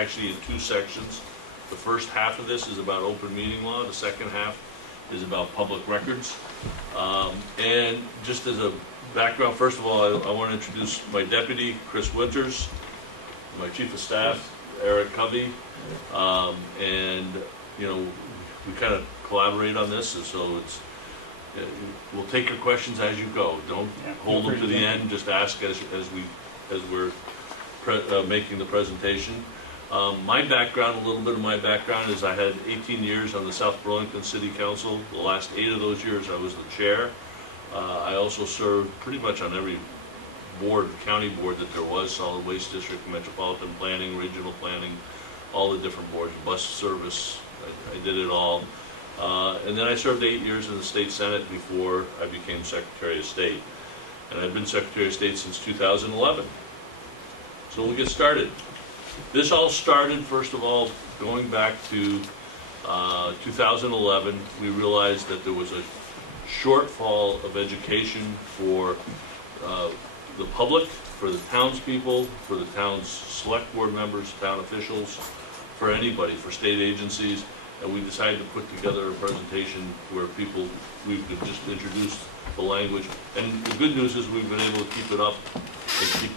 actually in two sections. The first half of this is about open meeting law. The second half is about public records. And just as a background, first of all, I want to introduce my deputy, Chris Winters, my chief of staff, Eric Covey, and you know, we kind of collaborate on this, and so it's we'll take your questions as you go. Don't hold them to the end. Just ask as we're making the presentation. My background, a little bit of my background, is I had 18 years on the South Burlington City Council. The last 8 of those years I was the chair. I also served pretty much on every board, county board that there was, solid waste district, metropolitan planning, regional planning, all the different boards, bus service, I did it all. And then I served 8 years in the state senate before I became Secretary of State. And I've been Secretary of State since 2011. So we'll get started. This all started, first of all, going back to 2011. We realized that there was a shortfall of education for the public, for the townspeople, for the town's select board members, town officials, for anybody, for state agencies, and we decided to put together a presentation where we could just introduce the language. And the good news is we've been able to keep it up and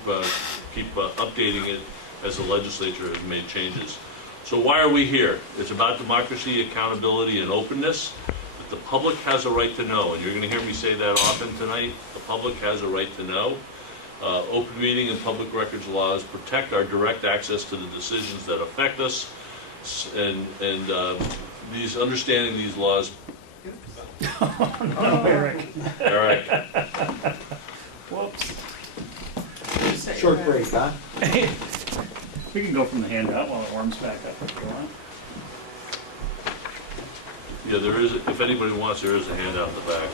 keep updating it as the legislature has made changes. So why are we here? It's about democracy, accountability, and openness. But the public has a right to know, and you're going to hear me say that often tonight. The public has a right to know. Open meeting and public records laws protect our direct access to the decisions that affect us, and these understanding these laws. No, Eric. Eric. Whoops. Short break, huh? We can go from the handout while it warms back up if you want. Yeah, there is. If anybody wants, there is a handout in the back.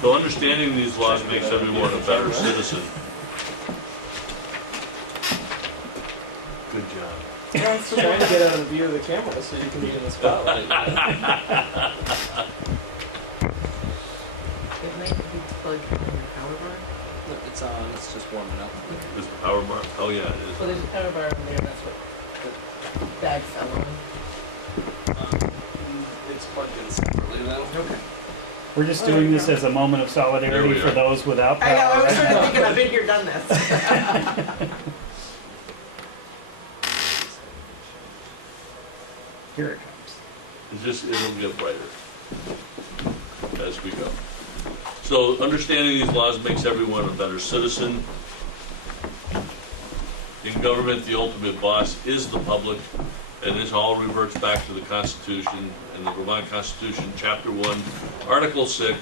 So understanding these laws makes everyone a better citizen. Good job. Yeah, I'm trying to get out of the view of the camera so you can be in the spotlight. It might be plugged in your power bar. Look, it's on. It's just warming up. This power bar. Oh yeah, it is. Well, there's a power bar over there. That's what the bag fell on. It's plugged in separately though. Okay. We're just doing this as a moment of solidarity for those without power. I know. I was sort of thinking I've been here, done this. Here it comes. It'll get brighter as we go. So understanding these laws makes everyone a better citizen. In government, the ultimate boss is the public, and this all reverts back to the Constitution. And the Vermont Constitution, Chapter 1, Article 6,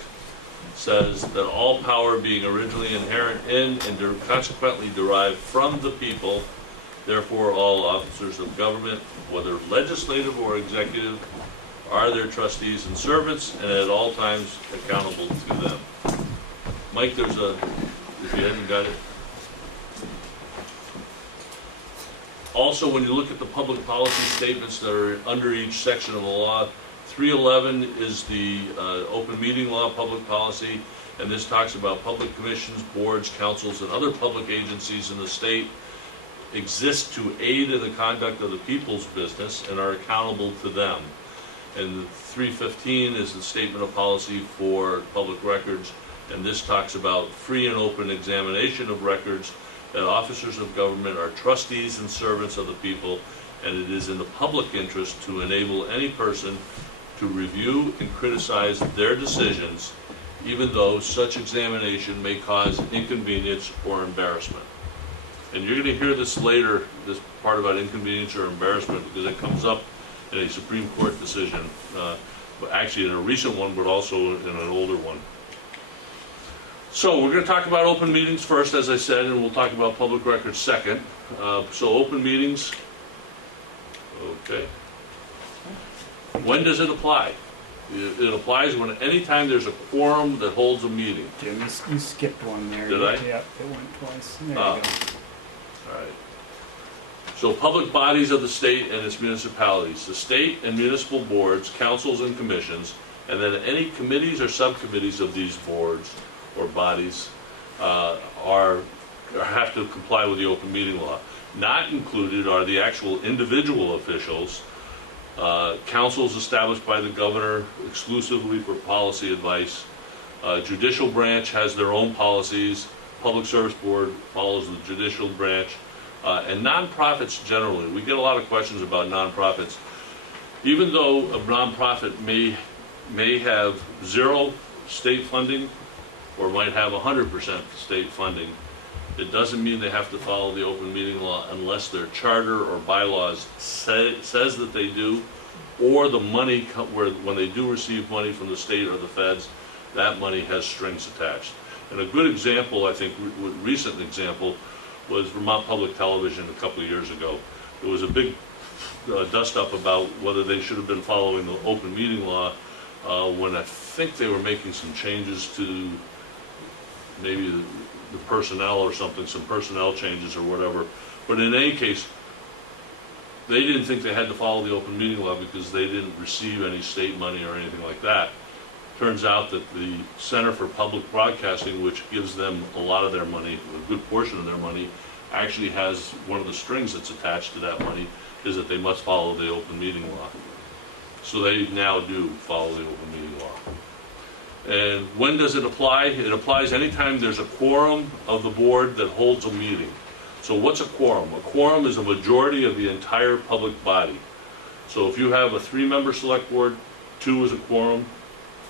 says that all power being originally inherent in and consequently derived from the people, therefore all officers of government, whether legislative or executive, are their trustees and servants, and at all times accountable to them. Mike, if you hadn't got it. Also, when you look at the public policy statements that are under each section of the law, 311 is the open meeting law public policy, and this talks about public commissions, boards, councils, and other public agencies in the state exist to aid in the conduct of the people's business and are accountable to them. And 315 is the statement of policy for public records, and this talks about free and open examination of records, that officers of government are trustees and servants of the people, and it is in the public interest to enable any person to review and criticize their decisions, even though such examination may cause inconvenience or embarrassment. And you're going to hear this later, this part about inconvenience or embarrassment, because it comes up in a Supreme Court decision, actually in a recent one, but also in an older one. So we're going to talk about open meetings first, as I said, and we'll talk about public records second. So open meetings, okay. When does it apply? It applies when anytime there's a quorum that holds a meeting. Jim, you skipped one there. Did I? Yeah, it went twice. There you go. All right. So public bodies of the state and its municipalities, the state and municipal boards, councils and commissions, and then any committees or subcommittees of these boards or bodies have to comply with the open meeting law. Not included are the actual individual officials, councils established by the governor exclusively for policy advice. Judicial branch has their own policies. Public Service Board follows the judicial branch. And nonprofits generally. We get a lot of questions about nonprofits. Even though a nonprofit may have zero state funding or might have 100% state funding, it doesn't mean they have to follow the open meeting law unless their charter or bylaws says that they do, or the money, when they do receive money from the state or the feds, that money has strings attached. And a good example, I think, recent example, was Vermont Public Television a couple of years ago. There was a big dust-up about whether they should have been following the open meeting law when I think they were making some changes to maybe the personnel or something, some personnel changes or whatever. But in any case, they didn't think they had to follow the open meeting law because they didn't receive any state money or anything like that. Turns out that the Center for Public Broadcasting, which gives them a lot of their money, a good portion of their money, actually has one of the strings that's attached to that money is that they must follow the open meeting law. So they now do follow the open meeting law. And when does it apply? It applies anytime there's a quorum of the board that holds a meeting. So what's a quorum? A quorum is a majority of the entire public body. So if you have a 3-member select board, 2 is a quorum.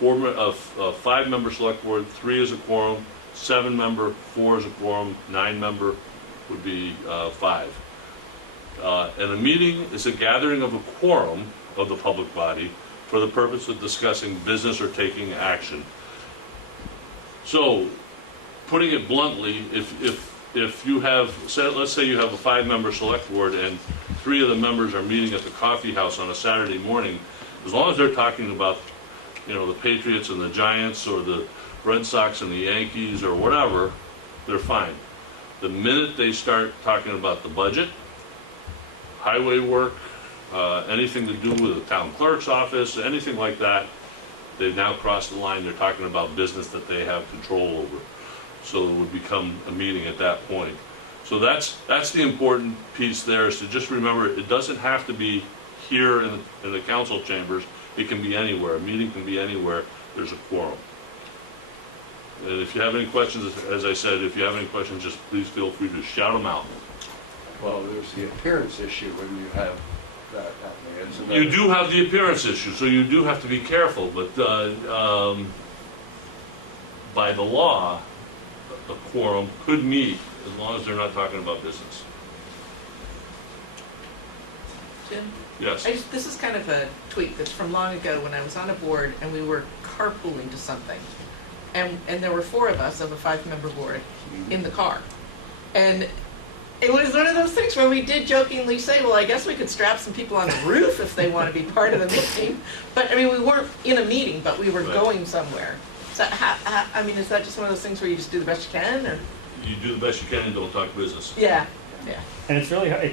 5-member select board, 3 is a quorum. 7-member, 4 is a quorum. 9-member would be 5. And a meeting is a gathering of a quorum of the public body for the purpose of discussing business or taking action. So, putting it bluntly, if you have, let's say you have a 5-member select board and 3 of the members are meeting at the coffee house on a Saturday morning, as long as they're talking about, you know, the Patriots and the Giants or the Red Sox and the Yankees or whatever, they're fine. The minute they start talking about the budget, highway work, anything to do with the town clerk's office, anything like that, they've now crossed the line. They're talking about business that they have control over. So it would become a meeting at that point. So that's the important piece there, is to just remember it doesn't have to be here in the council chambers. It can be anywhere. A meeting can be anywhere. There's a quorum. And if you have any questions, as I said, if you have any questions, just please feel free to shout them out. Well, there's the appearance issue when you have that happening. Isn't You that- do have the appearance issue, so you do have to be careful, but by the law, a quorum could meet as long as they're not talking about business. Jim? Yes. This is kind of a tweak that's from long ago when I was on a board and we were carpooling to something. And there were 4 of us of a 5-member board in the car. And it was one of those things where we did jokingly say, well, I guess we could strap some people on the roof if they want to be part of the meeting. But I mean, we weren't in a meeting, but we were Right. going somewhere. So I mean, is that just one of those things where you just do the best you can? Or? You do the best you can and don't talk business. Yeah, yeah. And it's really hard. You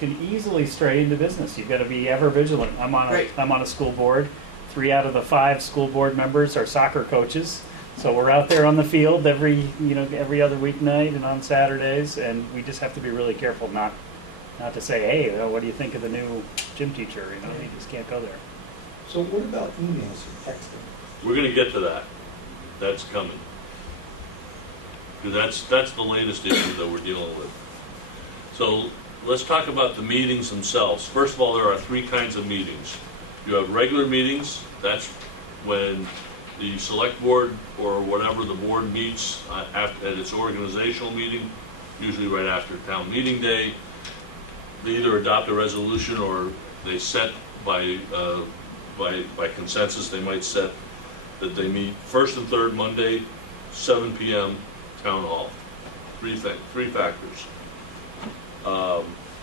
can easily stray into business. You've got to be ever vigilant. I'm on a school board. 3 out of the 5 school board members are soccer coaches. So we're out there on the field every other weeknight and on Saturdays, and we just have to be really careful not to say, hey, what do you think of the new gym teacher? You just can't go there. So what about emails or texting? We're going to get to that. That's coming. Because that's the latest issue that we're dealing with. So let's talk about the meetings themselves. First of all, there are 3 kinds of meetings. You have regular meetings. That's when the select board or whatever the board meets at its organizational meeting, usually right after town meeting day. They either adopt a resolution or they set by consensus. They might set that they meet first and third Monday, 7 p.m. town hall. 3 factors.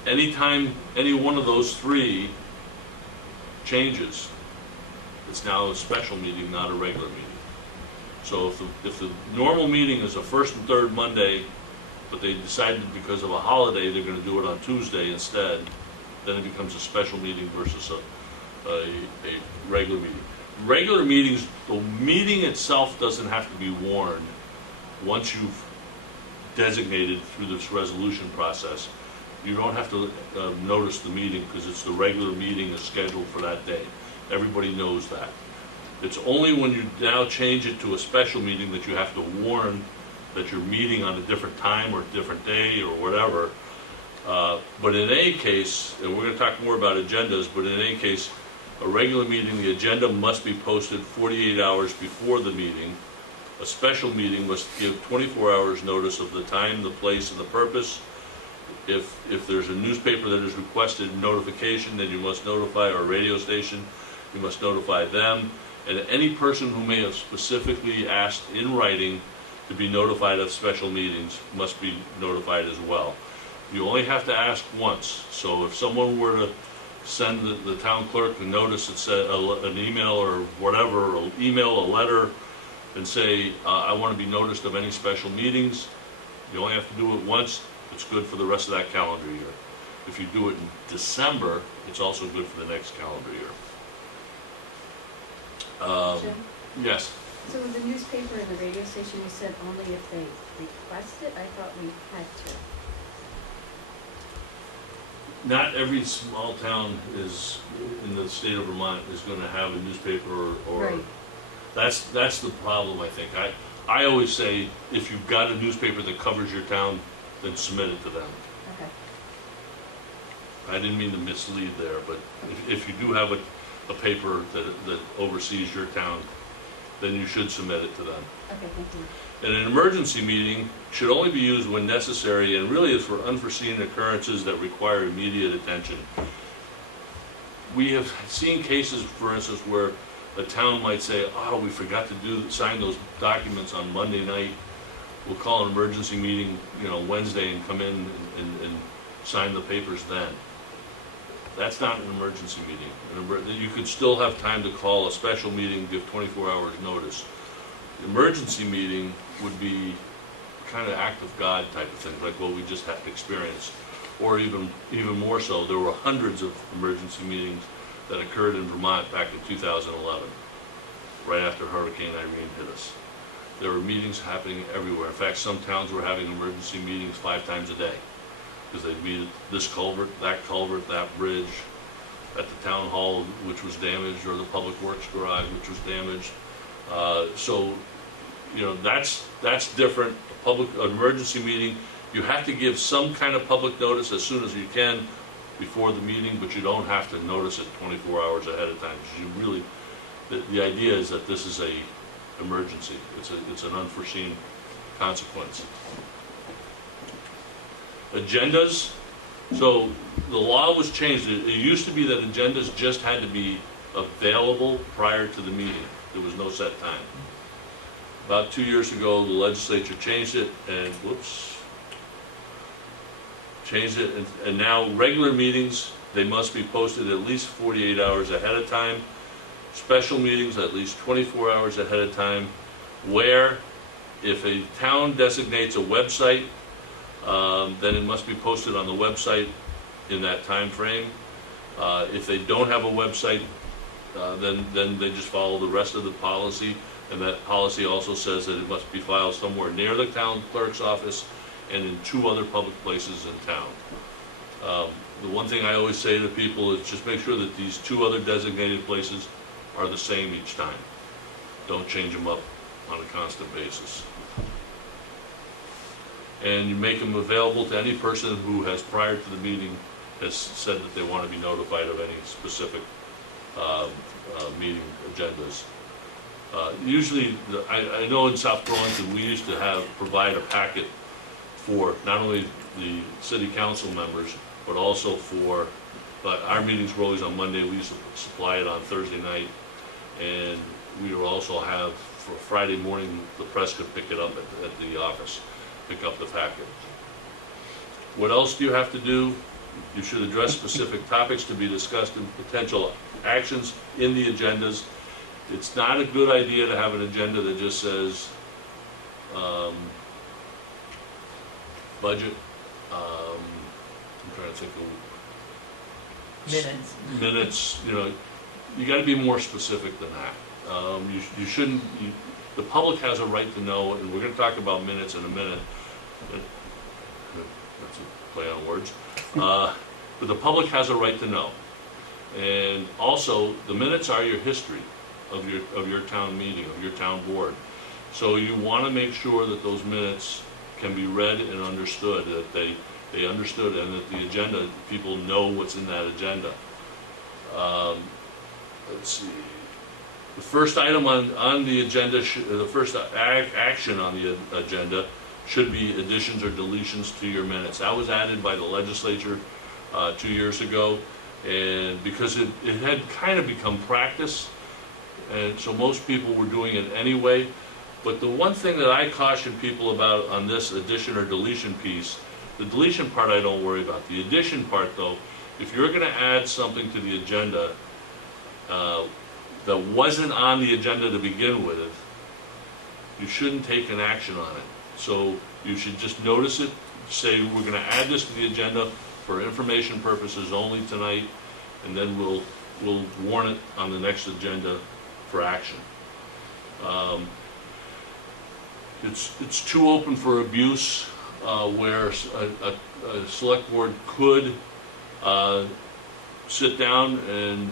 Anytime any one of those 3 changes, it's now a special meeting, not a regular meeting. So if the normal meeting is a first and third Monday, but they decided because of a holiday they're going to do it on Tuesday instead, then it becomes a special meeting versus a regular meeting. Regular meetings, the meeting itself doesn't have to be warned once you've designated through this resolution process You don't have to notice the meeting because it's the regular meeting is scheduled for that day. Everybody knows that. It's only when you now change it to a special meeting that you have to warn that you're meeting on a different time or a different day or whatever. But in any case, and we're going to talk more about agendas, but in any case, a regular meeting, the agenda must be posted 48 hours before the meeting. A special meeting must give 24 hours notice of the time, the place, and the purpose. If there's a newspaper that has requested notification, then you must notify, or a radio station, you must notify them. And any person who may have specifically asked in writing to be notified of special meetings must be notified as well. You only have to ask once. So if someone were to send the town clerk a notice that said an email or whatever, or email, a letter, and say, I want to be noticed of any special meetings, you only have to do it once. It's good for the rest of that calendar year. If you do it in December, it's also good for the next calendar year. Jim? Yes. So with the newspaper and the radio station, you said only if they request it? I thought we had to. Not every small town is, in the state of Vermont, is going to have a newspaper or Right. That's the problem, I think. I always say, if you've got a newspaper that covers your town, then submit it to them. Okay. I didn't mean to mislead there, but if you do have a paper that oversees your town, then you should submit it to them. Okay, thank you. And an emergency meeting should only be used when necessary and really is for unforeseen occurrences that require immediate attention. We have seen cases, for instance, where a town might say, oh, we forgot to sign those documents on Monday night. We'll call an emergency meeting, Wednesday and come in and sign the papers then. That's not an emergency meeting. You could still have time to call a special meeting, give 24 hours notice. Emergency meeting would be kind of act of God type of thing, like what we just had experienced. Or even more so, there were hundreds of emergency meetings that occurred in Vermont back in 2011, right after Hurricane Irene hit us. There were meetings happening everywhere. In fact, some towns were having emergency meetings 5 times a day, because they'd meet at this culvert, that bridge, at the town hall, which was damaged, or the public works garage, which was damaged. So, that's different. An emergency meeting, you have to give some kind of public notice as soon as you can before the meeting, but you don't have to notice it 24 hours ahead of time. Because the idea is that this is a emergency. It's an unforeseen consequence. Agendas. So the law was changed. It used to be that agendas just had to be available prior to the meeting. There was no set time. About 2 years ago, the legislature changed it, and and now regular meetings, they must be posted at least 48 hours ahead of time. Special meetings at least 24 hours ahead of time, where if a town designates a website, then it must be posted on the website in that time frame. If they don't have a website, then they just follow the rest of the policy, and that policy also says that it must be filed somewhere near the town clerk's office and in 2 other public places in town. The one thing I always say to people is just make sure that these 2 other designated places are the same each time. Don't change them up on a constant basis. And you make them available to any person who has, prior to the meeting, has said that they want to be notified of any specific meeting agendas. Usually, I know in South Burlington, we used to provide a packet for not only the city council members, but also but our meetings were always on Monday. We used to supply it on Thursday night, and we would also have, for Friday morning, the press could pick it up at the office, pick up the packet. What else do you have to do? You should address specific topics to be discussed and potential actions in the agendas. It's not a good idea to have an agenda that just says budget. I'm trying to think of minutes. You got to be more specific than that. You shouldn't. The public has a right to know, and we're going to talk about minutes in a minute. That's a play on words. But the public has a right to know. And also, the minutes are your history of your town meeting, of your town board. So you want to make sure that those minutes can be read and understood, that they understood, and that the agenda, people know what's in that agenda. Let's see. The first item on the agenda, the first action on the agenda should be additions or deletions to your minutes. That was added by the legislature 2 years ago, and because it had kind of become practice, and so most people were doing it anyway. But the one thing that I caution people about on this addition or deletion piece, the deletion part I don't worry about. The addition part though, if you're going to add something to the agenda that wasn't on the agenda to begin with, you shouldn't take an action on it. So you should just notice it, say we're going to add this to the agenda for information purposes only tonight, and then we'll warn it on the next agenda for action. It's too open for abuse, where a select board could sit down and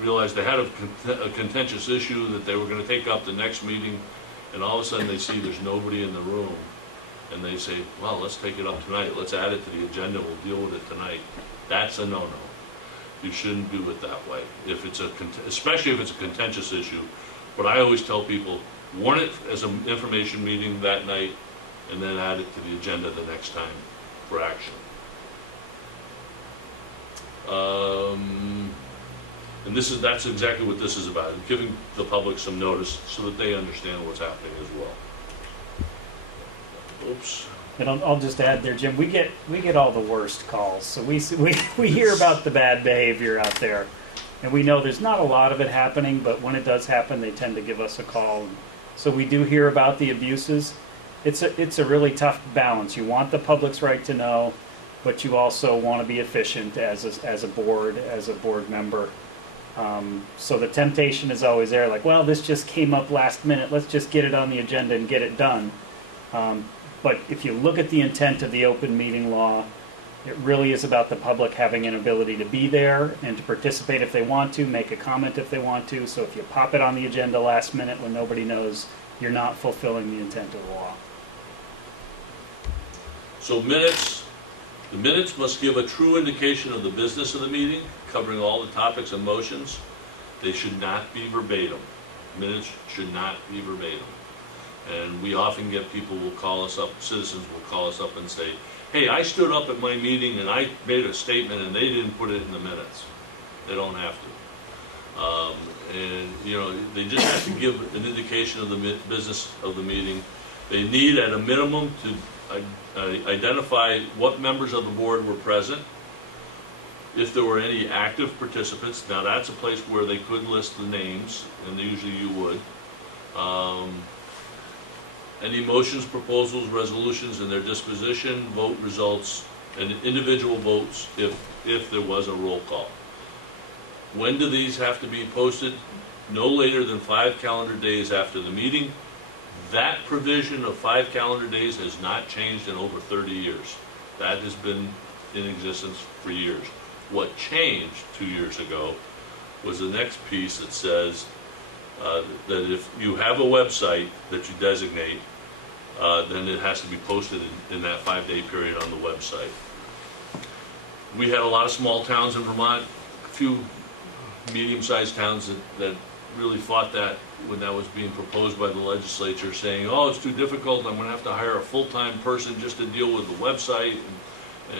realize they had a contentious issue that they were going to take up the next meeting, and all of a sudden they see there's nobody in the room, and they say, well, let's take it up tonight, let's add it to the agenda, we'll deal with it tonight. That's a no-no. You shouldn't do it that way, if it's especially if it's a contentious issue. But I always tell people, warn it as an information meeting that night, and then add it to the agenda the next time for action. And that's exactly what this is about, giving the public some notice so that they understand what's happening as well. Oops. And I'll just add there, Jim, we get all the worst calls. So we hear about the bad behavior out there, and we know there's not a lot of it happening, but when it does happen, they tend to give us a call. So we do hear about the abuses. It's a really tough balance. You want the public's right to know, but you also want to be efficient as a board member. So the temptation is always there, like, well, this just came up last minute, let's just get it on the agenda and get it done. But if you look at the intent of the open meeting law, it really is about the public having an ability to be there and to participate if they want to, make a comment if they want to. So if you pop it on the agenda last minute when nobody knows, you're not fulfilling the intent of the law. So the minutes must give a true indication of the business of the meeting, covering all the topics and motions. They should not be verbatim. Minutes should not be verbatim. And we often get people will call us up, citizens will call us up and say, hey, I stood up at my meeting and I made a statement and they didn't put it in the minutes. They don't have to. And they just have to give an indication of the business of the meeting. They need at a minimum to identify what members of the board were present, if there were any active participants. Now that's a place where they could list the names, and usually you would. Any motions, proposals, resolutions, and their disposition, vote results, and individual votes if there was a roll call. When do these have to be posted? No later than 5 calendar days after the meeting. That provision of 5 calendar days has not changed in over 30 years. That has been in existence for years. What changed 2 years ago was the next piece that says that if you have a website that you designate, then it has to be posted in that 5-day period on the website. We had a lot of small towns in Vermont, a few medium-sized towns that really fought that when that was being proposed by the legislature, saying, oh, it's too difficult, I'm going to have to hire a full-time person just to deal with the website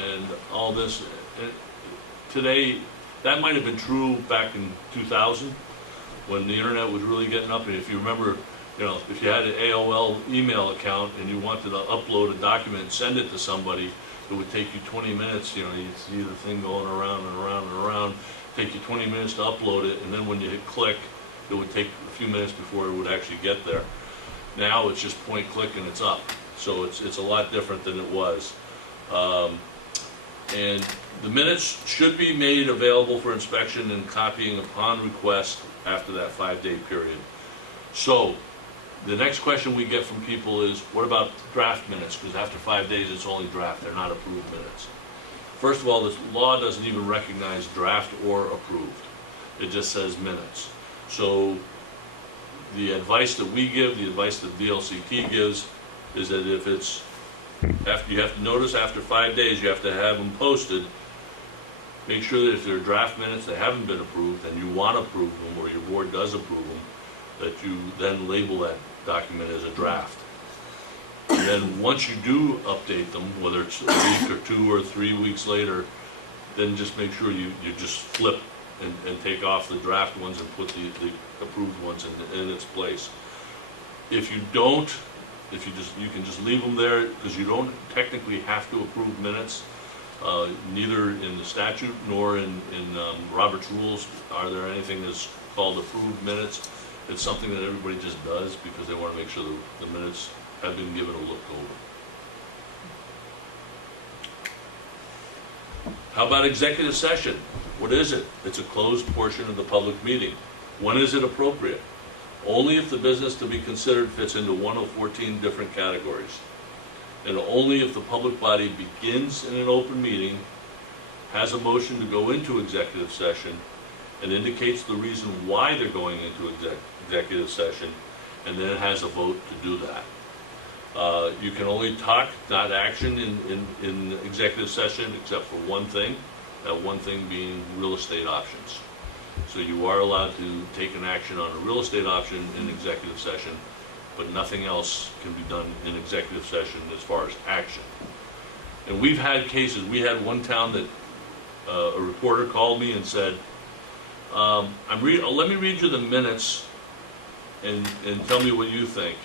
and all this. And today, that might have been true back in 2000 when the internet was really getting up. And if you remember, if you had an AOL email account and you wanted to upload a document and send it to somebody, it would take you 20 minutes. You'd see the thing going around and around and around, take you 20 minutes to upload it, and then when you hit click, it would take a few minutes before it would actually get there. Now it's just point, click, and it's up. So it's a lot different than it was. And the minutes should be made available for inspection and copying upon request after that 5-day period. So the next question we get from people is, what about draft minutes? Because after 5 days, it's only draft. They're not approved minutes. First of all, this law doesn't even recognize draft or approved. It just says minutes. So the advice that we give, the advice that VLCT gives, is that if it's, after, you have to notice after 5 days, you have to have them posted. Make sure that if they're draft minutes that haven't been approved and you want to approve them, or your board does approve them, that you then label that document as a draft. And then once you do update them, whether it's a week or 2 or 3 weeks later, then just make sure you just flip and take off the draft ones and put the approved ones in its place. If you don't, you can just leave them there, because you don't technically have to approve minutes. Neither in the statute nor in Robert's rules are there anything that's called approved minutes. It's something that everybody just does because they want to make sure the minutes have been given a look over. How about executive session? What is it? It's a closed portion of the public meeting. When is it appropriate? Only if the business to be considered fits into one of 14 different categories. And only if the public body begins in an open meeting, has a motion to go into executive session, and indicates the reason why they're going into executive session, and then it has a vote to do that. You can only talk, not action, in executive session, except for one thing, that one thing being real estate options. So you are allowed to take an action on a real estate option in executive session, but nothing else can be done in executive session as far as action. And we've had cases. We had one town that a reporter called me and said, let me read you the minutes and tell me what you think.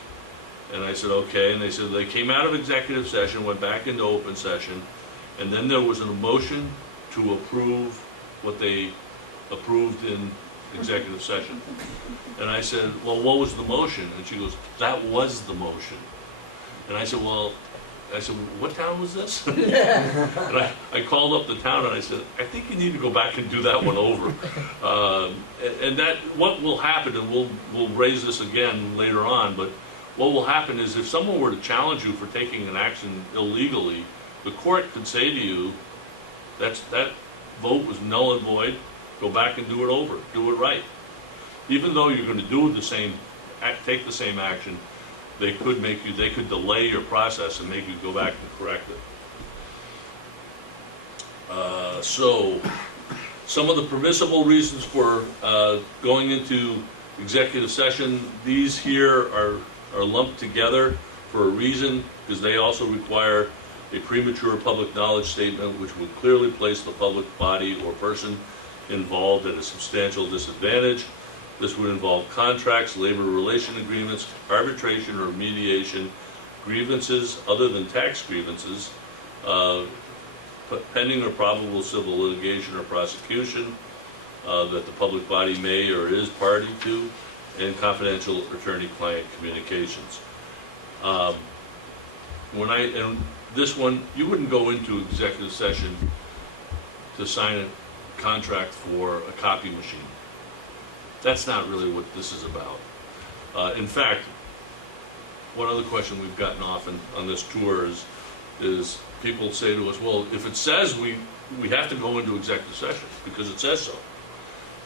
And I said, okay. And they said they came out of executive session, went back into open session, and then there was a motion to approve what they approved in executive session. And I said, well, what was the motion? And she goes, that was the motion. And I said, what town was this? And I called up the town and I said, I think you need to go back and do that one over. And that, what will happen, and we'll raise this again later on, but what will happen is if someone were to challenge you for taking an action illegally, the court could say to you, that vote was null and void, go back and do it over, do it right. Even though you're going to do take the same action, they could delay your process and make you go back and correct it. So, some of the permissible reasons for going into executive session, these here are lumped together for a reason, because they also require a premature public knowledge statement which would clearly place the public body or person involved at a substantial disadvantage. This would involve contracts, labor relation agreements, arbitration or mediation, grievances other than tax grievances, pending or probable civil litigation or prosecution that the public body may or is party to, and confidential attorney-client communications. And this one, you wouldn't go into executive session to sign a contract for a copy machine. That's not really what this is about. In fact, one other question we've gotten often on this tour is people say to us, well, if it says we have to go into executive session because it says so.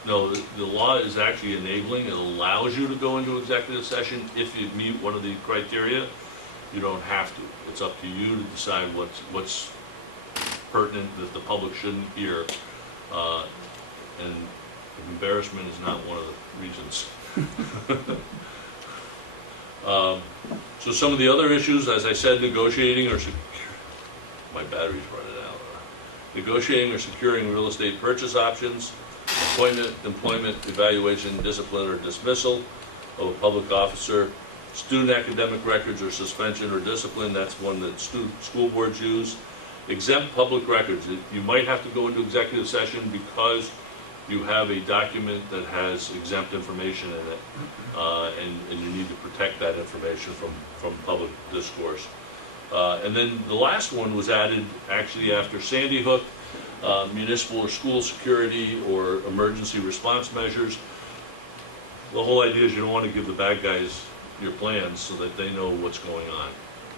No, the law is actually enabling. It allows you to go into executive session if you meet one of the criteria. You don't have to. It's up to you to decide what's pertinent that the public shouldn't hear. And embarrassment is not one of the reasons. So some of the other issues, as I said, negotiating or my battery's running out. Negotiating or securing real estate purchase options, employment, evaluation, discipline, or dismissal of a public officer, student academic records or suspension or discipline. That's one that school boards use. Exempt public records. You might have to go into executive session because you have a document that has exempt information in it, and you need to protect that information from public discourse. And then the last one was added actually after Sandy Hook, municipal or school security or emergency response measures. The whole idea is you don't want to give the bad guys your plans so that they know what's going on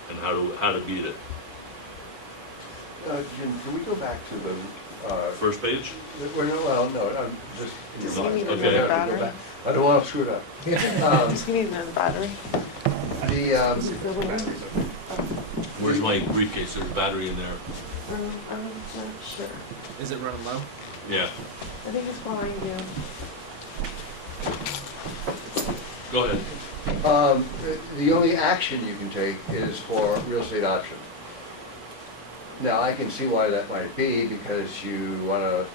and how to beat it. Jim, can we go back to the, First page? well, no, I'm just. Does he need Okay. another battery? I don't want to screw it up. Does he need another battery? The, Where's my briefcase? There's a battery in there. I'm not sure. Is it running low? Yeah, I think it's fine, yeah. go ahead. the only action you can take is for real estate option. Now, I can see why that might be, because you want to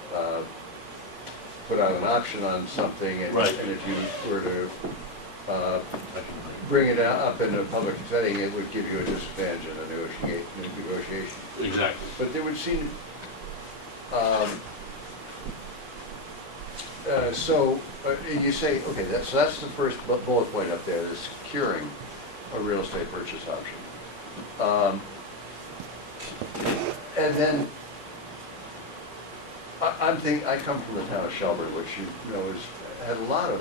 put out an option on something, and Right. and if you were to bring it up in a public setting, it would give you a disadvantage in a negotiation. Exactly. But there would seem, you say, okay, so that's the first bullet point up there, is securing a real estate purchase option. And then, I come from the town of Shelburne, which you know had a lot of,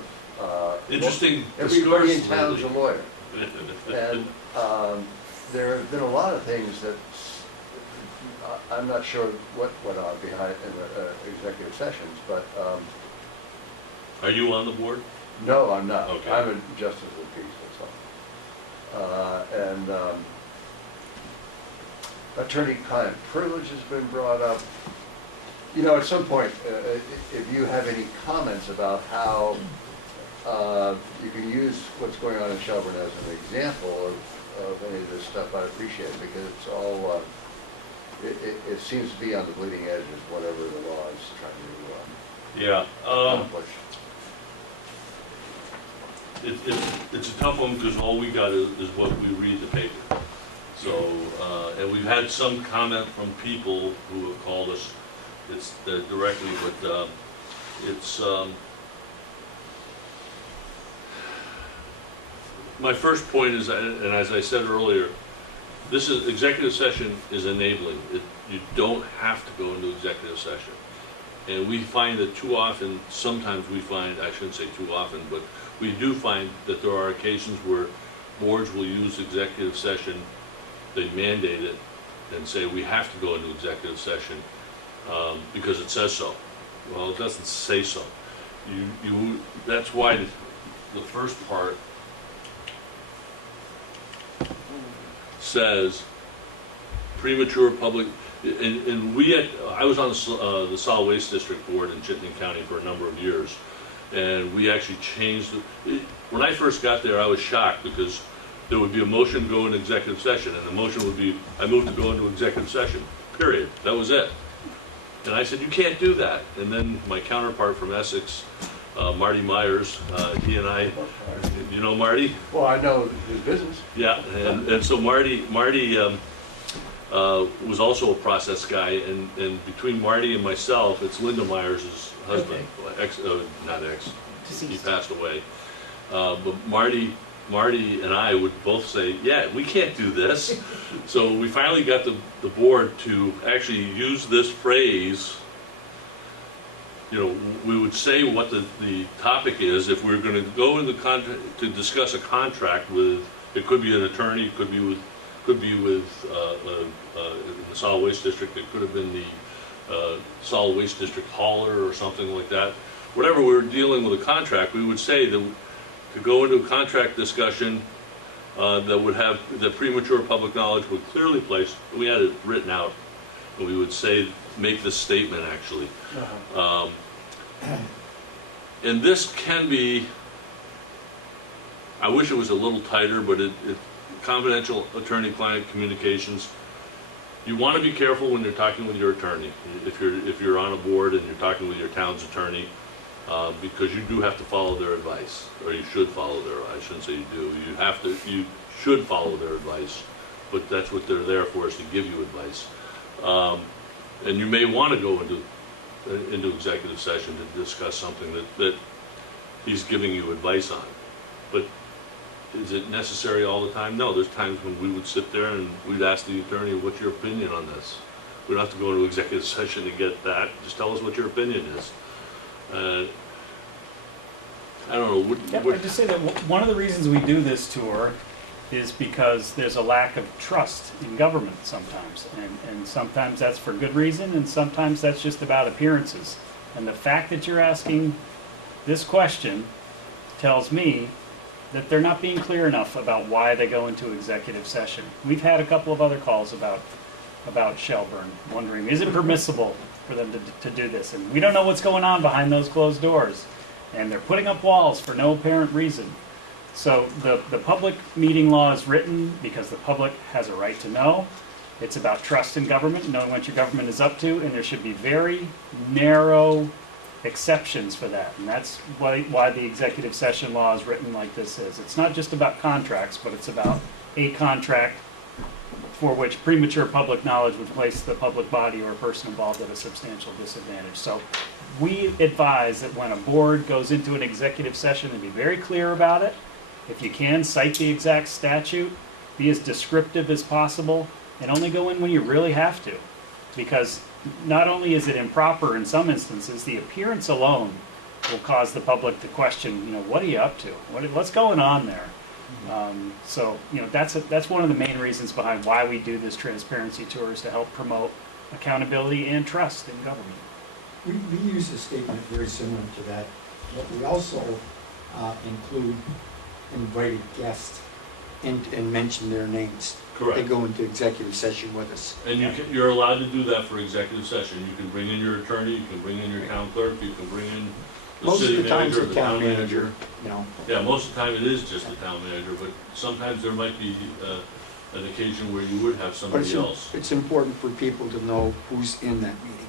Interesting everybody in discourse town's a lately. lawyer. And there have been a lot of things that, I'm not sure what went on behind in the executive sessions, but, Are you on the board? no, I'm not. Okay. I'm a justice of the peace, that's all. Attorney-client privilege has been brought up. You know, at some point, if you have any comments about how you can use what's going on in Shelburne as an example of any of this stuff, I'd appreciate it, because it's all, it seems to be on the bleeding edge of whatever the law is trying to Yeah. accomplish. It's a tough one because all we got is what we read the paper. So, and we've had some comment from people who have called us, directly, but it's, my first point is, and as I said earlier, executive session is enabling. You don't have to go into executive session. And we find that too often, sometimes we find, I shouldn't say too often, but we do find that there are occasions where boards will use executive session, they mandate it, and say we have to go into executive session because it says so. Well, it doesn't say so. That's why the first part says premature public, and I was on the solid waste district board in Chittenden County for a number of years, and we actually changed it. When I first got there, I was shocked because there would be a motion to go into executive session, and the motion would be, I move to go into executive session, period. That was it. And I said, you can't do that. And then my counterpart from Essex, Marty Myers, he and I, you know Marty? Well, I know his business. Yeah, and so Marty was also a process guy, and between Marty and myself, it's Linda Myers' husband, not ex, he passed away. But Marty and I would both say, yeah, we can't do this. So we finally got the board to actually use this phrase. You know, we would say what the topic is. If we're going to go in to discuss a contract with, it could be an attorney, could be with in the solid waste district, it could have been the solid waste district hauler or something like that. Whatever we were dealing with a contract, we would say that to go into a contract discussion that would have the premature public knowledge would clearly place. We had it written out, and we would say, make this statement actually. And this can be, I wish it was a little tighter, but confidential attorney-client communications. You want to be careful when you're talking with your attorney. If you're on a board and you're talking with your town's attorney, because you do have to follow their advice, or you should follow I shouldn't say you do. You should follow their advice, but that's what they're there for, is to give you advice. And you may want to go into executive session to discuss something that he's giving you advice on. But is it necessary all the time? No, there's times when we would sit there and we'd ask the attorney, what's your opinion on this? We don't have to go into executive session to get that. Just tell us what your opinion is. I don't know. I'd just say that one of the reasons we do this tour is because there's a lack of trust in government sometimes. And sometimes that's for good reason, and sometimes that's just about appearances. And the fact that you're asking this question tells me that they're not being clear enough about why they go into executive session. We've had a couple of other calls about Shelburne, wondering, is it permissible for them to do this? And we don't know what's going on behind those closed doors. And they're putting up walls for no apparent reason. So the public meeting law is written because the public has a right to know. It's about trust in government, knowing what your government is up to, and there should be very narrow exceptions for that. And that's why the executive session law is written like this is. It's not just about contracts, but it's about a contract for which premature public knowledge would place the public body or a person involved at a substantial disadvantage. So we advise that when a board goes into an executive session, to be very clear about it. If you can, cite the exact statute, be as descriptive as possible, and only go in when you really have to. Because not only is it improper in some instances, the appearance alone will cause the public to question, what are you up to? What's going on there? So, that's one of the main reasons behind why we do this transparency tour, is to help promote accountability and trust in government. We use a statement very similar to that, but we also include invited guests and mention their names. Correct. They go into executive session with us. And you're allowed to do that for executive session. You can bring in your attorney, you can bring in your town clerk, you can bring in the Most of city the times manager, the the town manager, Yeah, most of the time it is just the town manager, but sometimes there might be an occasion where you would have But somebody else. it's important for people to know who's in that meeting,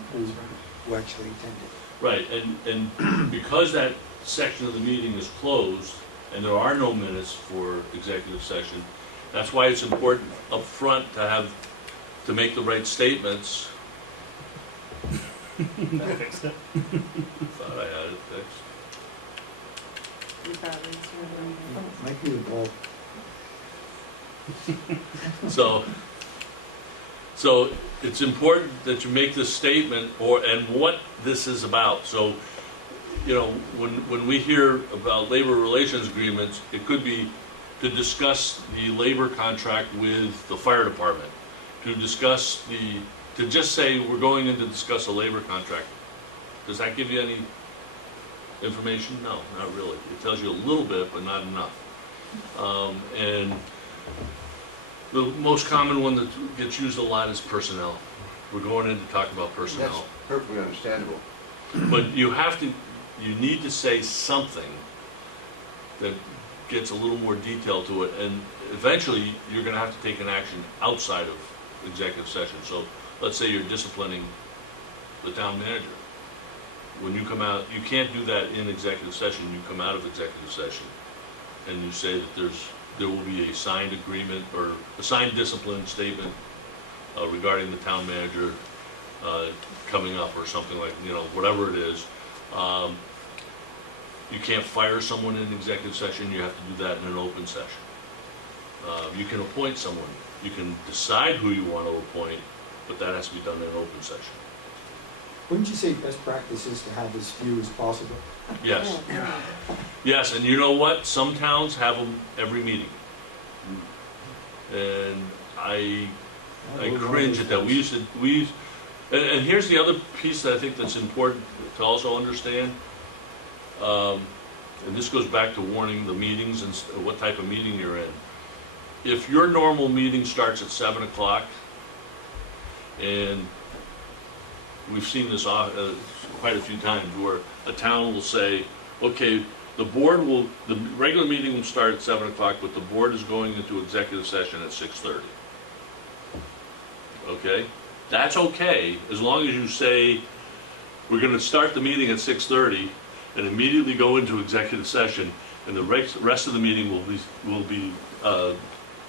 who actually attended. Right, and because that section of the meeting is closed, and there are no minutes for executive session, that's why it's important up front to make the right statements. I fixed it. Thought I had it fixed. You thought it was Might be the ball. So it's important that you make this statement and what this is about. So, when we hear about labor relations agreements, it could be to discuss the labor contract with the fire department, to just say we're going in to discuss a labor contract. Does that give you any information? No, not really. It tells you a little bit, but not enough. And the most common one that gets used a lot is personnel. We're going in to talk about That's personnel. perfectly understandable. But you need to say something that gets a little more detail to it, and eventually you're going to have to take an action outside of executive session. So let's say you're disciplining the town manager. When you come out, you can't do that in executive session. You come out of executive session and you say that there will be a signed agreement or a signed discipline statement regarding the town manager coming up, or something like, whatever it is. You can't fire someone in executive session. You have to do that in an open session. You can appoint someone. You can decide who you want to appoint, but that has to be done in an open session. Wouldn't you say best practice is to have as few as possible? Yes. Yes, and you know what? Some towns have them every meeting. And I cringe at that. And here's the other piece that I think that's important to also understand. And this goes back to warning the meetings and what type of meeting you're in. If your normal meeting starts at 7 o'clock, and we've seen this quite a few times, where a town will say, okay, the regular meeting will start at 7 o'clock, but the board is going into executive session at 6:30. Okay? That's okay, as long as you say, we're going to start the meeting at 6:30 and immediately go into executive session, and the rest of the meeting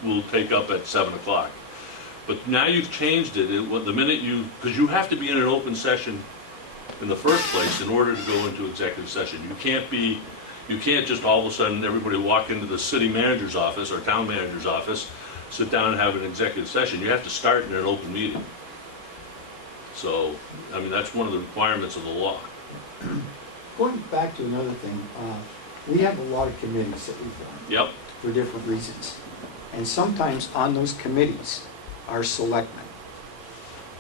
will take up at 7 o'clock. But now you've changed it. The minute because you have to be in an open session in the first place in order to go into executive session. You can't just all of a sudden everybody walk into the city manager's office or town manager's office, sit down and have an executive session. You have to start in an open meeting. So, that's one of the requirements of the law. Going back to another thing, we have a lot of committees that we form Yep. for different reasons. And sometimes on those committees are selectmen.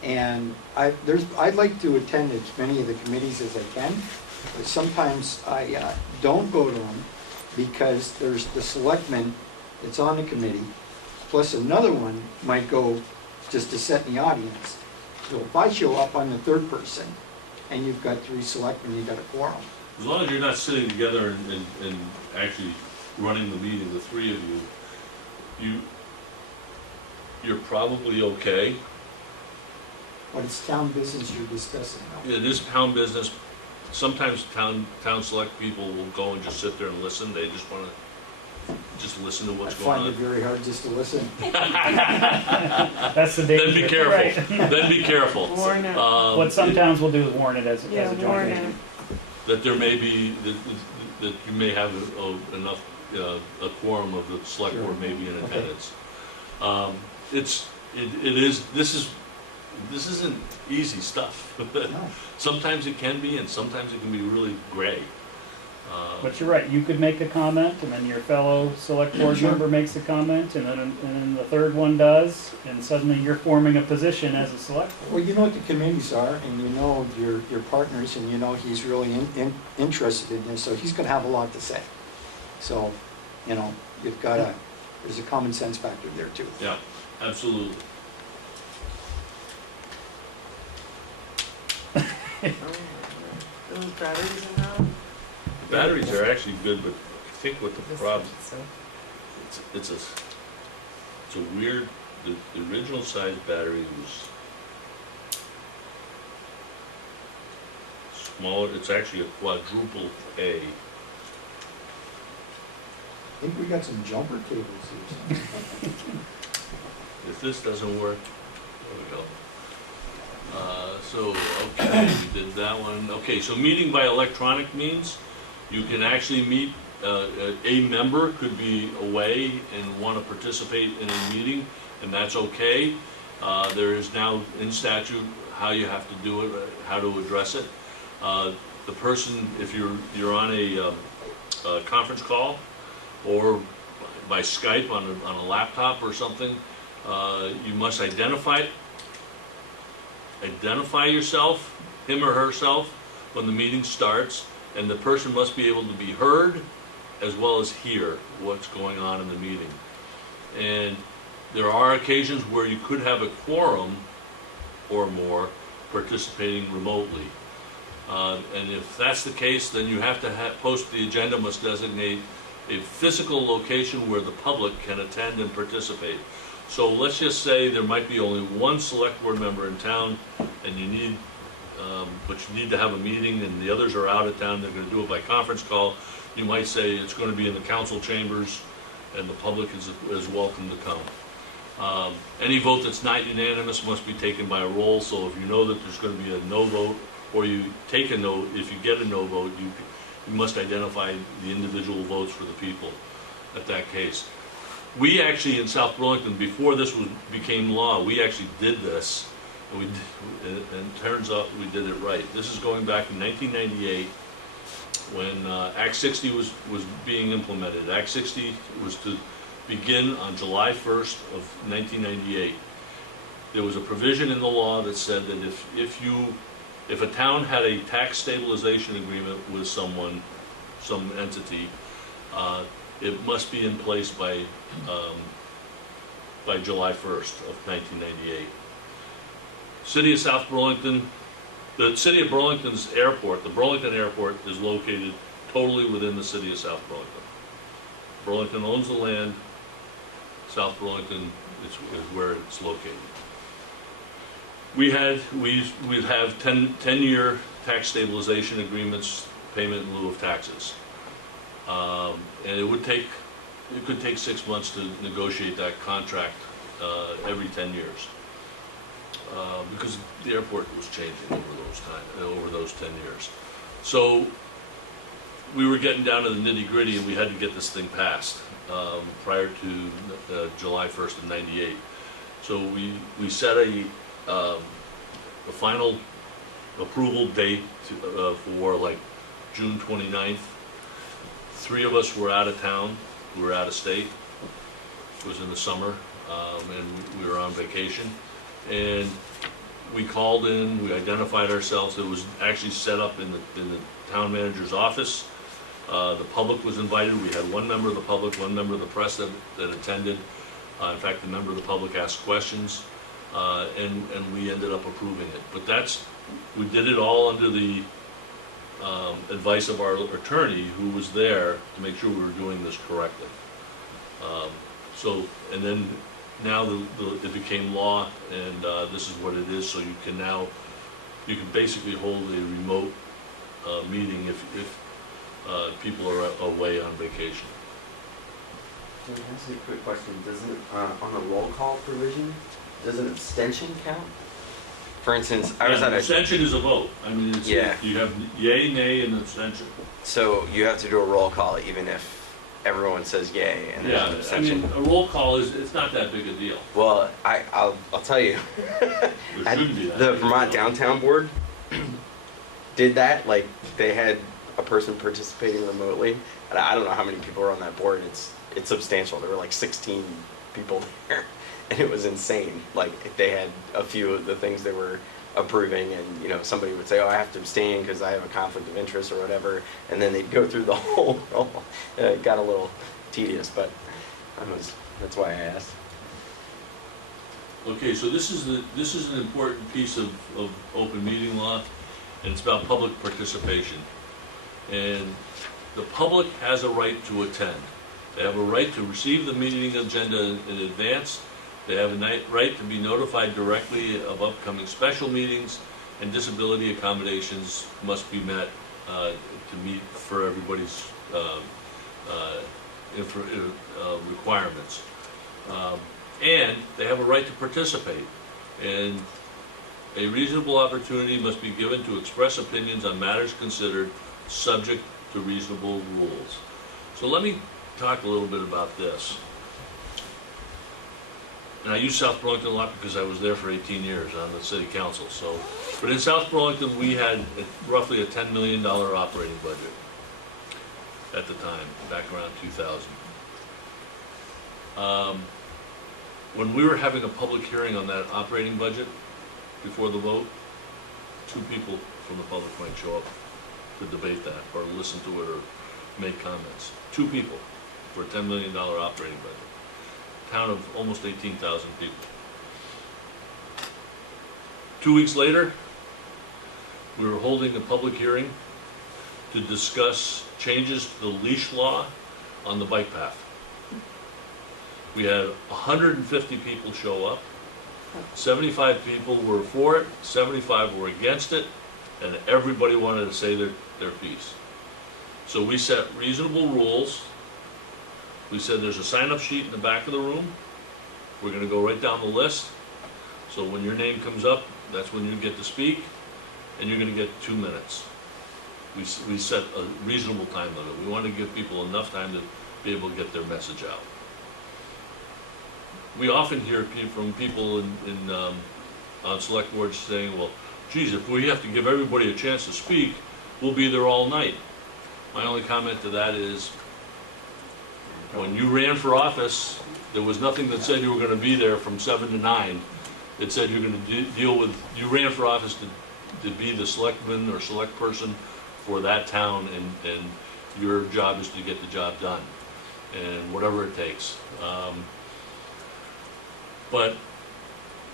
And I'd like to attend as many of the committees as I can, but sometimes I don't go to them because there's the selectman that's on the committee, plus another one might go just to sit in the audience. So if I show up, I'm the third person, and you've got 3 selectmen, you've got a quorum. As long as you're not sitting together and actually running the meeting, the 3 of you, you're probably okay. But it's town business you're discussing now. It is town business. Sometimes town select people will go and just sit there and listen. They just want to just listen to I what's going find it on. very hard just to listen. That's the danger. Then be careful. Right. Then be careful. Warn it. What some towns will do is warn it as a Yeah, joint warn meeting. it. That there may be, that you may have enough, a quorum of the select Sure. board may be in Okay. attendance. This isn't easy stuff. No. Sometimes it can be, and sometimes it can be really gray. But you're right, you could make a comment, and then your fellow select board Sure. member makes a comment, and then the third one does, and suddenly you're forming a position as a select board. Well, you know what the committees are, and you know your partners, and you know he's really interested in this, so he's gonna have a lot to say. So, you know, there's a common sense factor there too. Yeah, absolutely. Those batteries in that? Batteries are actually good, but I think what the problem, So, it's a weird, the original size battery was smaller, it's actually a quadruple A. I think we got some jumper cables here. If this doesn't work, there we go. So, okay, we did that one. Okay, so meeting by electronic means, you can actually meet, a member could be away and want to participate in a meeting, and that's okay. There is now in statute how you have to do it, how to address it. The person, if you're on a conference call or by Skype on a laptop or something, you must identify yourself, him or herself, when the meeting starts, and the person must be able to be heard as well as hear what's going on in the meeting. And there are occasions where you could have a quorum or more participating remotely. And if that's the case, then you have to post the agenda must designate a physical location where the public can attend and participate. So let's just say there might be only one select board member in town, and you need, but you need to have a meeting, and the others are out of town, they're gonna do it by conference call. You might say it's gonna be in the council chambers, and the public is welcome to come. Any vote that's not unanimous must be taken by a roll, so if you know that there's gonna be a no vote, or you take a no, if you get a no vote, you must identify the individual votes for the people at that case. We actually, in South Burlington, before this became law, we actually did this, and it turns out we did it right. This is going back in 1998, when Act 60 was being implemented. Act 60 was to begin on July 1st of 1998. There was a provision in the law that said that if a town had a tax stabilization agreement with someone, some entity, it must be in place by July 1st of 1998. City of South Burlington, the City of Burlington's airport, the Burlington Airport is located totally within the City of South Burlington. Burlington owns the land, South Burlington is where it's located. We'd have 10-year tax stabilization agreements, payment in lieu of taxes. And it could take 6 months to negotiate that contract every 10 years. Because the airport was changing over those 10 years. So we were getting down to the nitty-gritty, and we had to get this thing passed prior to July 1st of '98. So we set a final approval date for like June 29th. 3 of us were out of town, we were out of state. was in the summer, and we were on vacation. And we called in, we identified ourselves. It was actually set up in the town manager's office. The public was invited. We had one member of the public, one member of the press that attended. In fact, the member of the public asked questions, and we ended up approving it. But we did it all under the advice of our attorney, who was there to make sure we were doing this correctly. And then now it became law, and this is what it is. So you can basically hold a remote meeting if people are away on vacation. Can I ask you a quick question? Doesn't it, on the roll call provision, does an abstention count? For instance, I was Yeah, at a, abstention is a vote. I mean, Yeah. you have yay, nay, and abstention. so you have to do a roll call even if everyone says yay and there's Yeah, an I abstention. mean, a roll call it's not that big a deal. Well, I'll tell you, There shouldn't be that. the Vermont Downtown Board did that. Like they had a person participating remotely, and I don't know how many people were on that board. It's substantial. There were like 16 people there, and it was insane. Like they had a few of the things they were approving, and somebody would say, "Oh, I have to abstain because I have a conflict of interest or whatever," and then they'd go through the whole roll. It got a little tedious, but that's why I asked. Okay, so this is an important piece of open meeting law, and it's about public participation. And the public has a right to attend. They have a right to receive the meeting agenda in advance. They have a right to be notified directly of upcoming special meetings, and disability accommodations must be met to meet for everybody's requirements. And they have a right to participate. And a reasonable opportunity must be given to express opinions on matters considered subject to reasonable rules. So let me talk a little bit about this. And I use South Burlington a lot because I was there for 18 years on the city council. But in South Burlington, we had roughly a $10 million operating budget at the time, back around 2000. When we were having a public hearing on that operating budget before the vote, 2 people from the public might show up to debate that or listen to it or make comments. 2 people for a $10 million operating budget. Town of almost 18,000 people. 2 weeks later, we were holding a public hearing to discuss changes to the leash law on the bike path. We had 150 people show up. 75 people were for it, 75 were against it, and everybody wanted to say their piece. So we set reasonable rules. We said there's a sign-up sheet in the back of the room. We're going to go right down the list. So when your name comes up, that's when you get to speak, and you're going to get 2 minutes. We set a reasonable time limit. We want to give people enough time to be able to get their message out. We often hear from people on select boards saying, well, geez, if we have to give everybody a chance to speak, we'll be there all night. My only comment to that is, when you ran for office, there was nothing that said you were going to be there from 7 to 9. It said you're going to deal with, you ran for office to be the selectman or select person for that town, and your job is to get the job done, and whatever it takes. But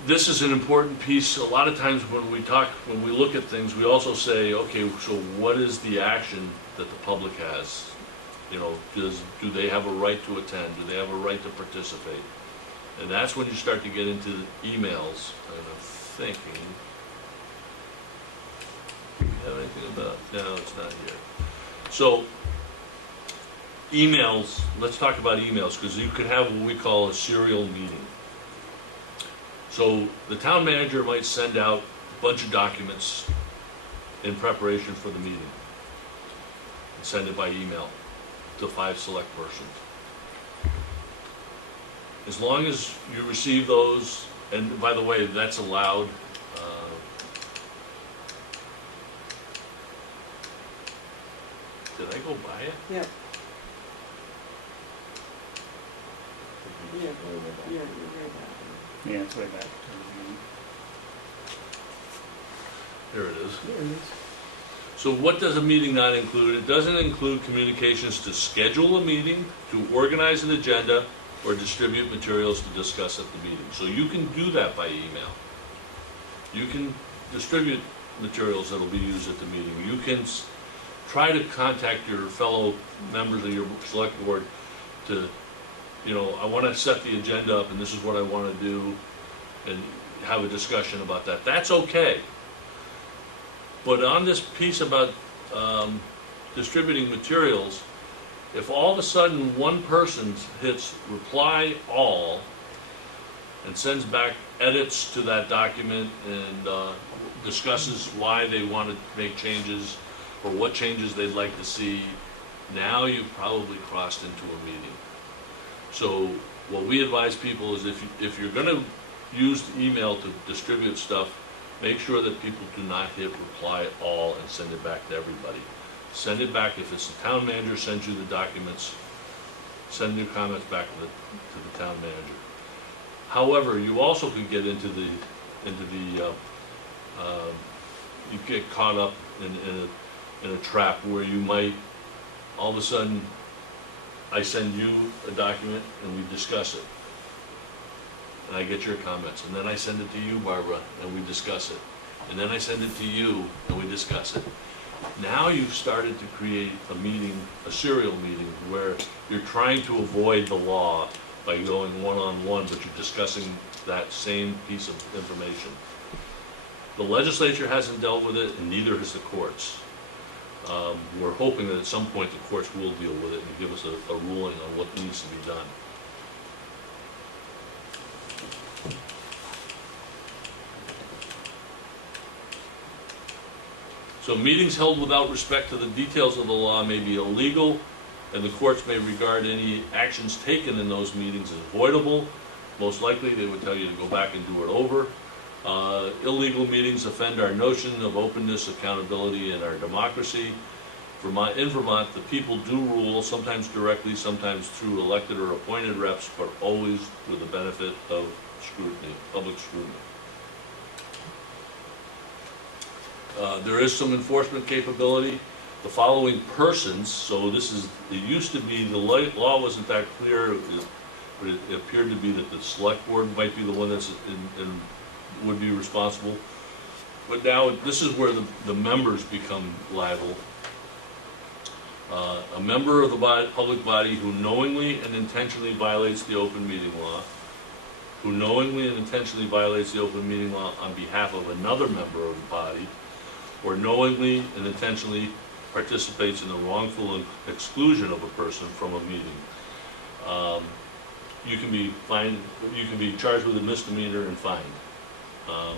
this is an important piece. A lot of times when we look at things, we also say, okay, so what is the action that the public has? Do they have a right to attend? Do they have a right to participate? And that's when you start to get into the emails, and I'm thinking, do you have anything about, no, it's not here. So, emails, let's talk about emails, because you could have what we call a serial meeting. So the town manager might send out a bunch of documents in preparation for the meeting and send it by email to 5 select persons. As long as you receive those, and by the way, that's allowed. Did I go by it? Yep. Yeah, you're right. Yeah, it's way back. There it is. There it is. So what does a meeting not include? It doesn't include communications to schedule a meeting, to organize an agenda, or distribute materials to discuss at the meeting. So you can do that by email. You can distribute materials that'll be used at the meeting. You can try to contact your fellow members of your select board to, you know, I want to set the agenda up and this is what I want to do, and have a discussion about that. That's okay. But on this piece about distributing materials, if all of a sudden one person hits reply all and sends back edits to that document and discusses why they want to make changes or what changes they'd like to see, now you've probably crossed into a meeting. So what we advise people is if you're going to use email to distribute stuff, make sure that people do not hit reply all and send it back to everybody. Send it back, if it's the town manager sends you the documents, send your comments back to the town manager. However, you also could get into the you get caught up in a trap where you might, all of a sudden, I send you a document and we discuss it. And I get your comments, and then I send it to you, Barbara, and we discuss it. And then I send it to you, and we discuss it. Now you've started to create a meeting, a serial meeting, where you're trying to avoid the law by going one-on-one, but you're discussing that same piece of information. The legislature hasn't dealt with it, and neither has the courts. We're hoping that at some point the courts will deal with it and give us a ruling on what needs to be done. So meetings held without respect to the details of the law may be illegal, and the courts may regard any actions taken in those meetings as avoidable. Most likely, they would tell you to go back and do it over. Illegal meetings offend our notion of openness, accountability, and our democracy. In Vermont, the people do rule, sometimes directly, sometimes through elected or appointed reps, but always with the benefit of scrutiny, public scrutiny. There is some enforcement capability. The following persons, so this is, it used to be, the law wasn't that clear, but it appeared to be that the select board might be the one that's would be responsible. But now, this is where the members become liable. A member of the public body who knowingly and intentionally violates the open meeting law, who knowingly and intentionally violates the open meeting law on behalf of another member of the body, or knowingly and intentionally participates in the wrongful exclusion of a person from a meeting. You can be fined, you can be charged with a misdemeanor and fined.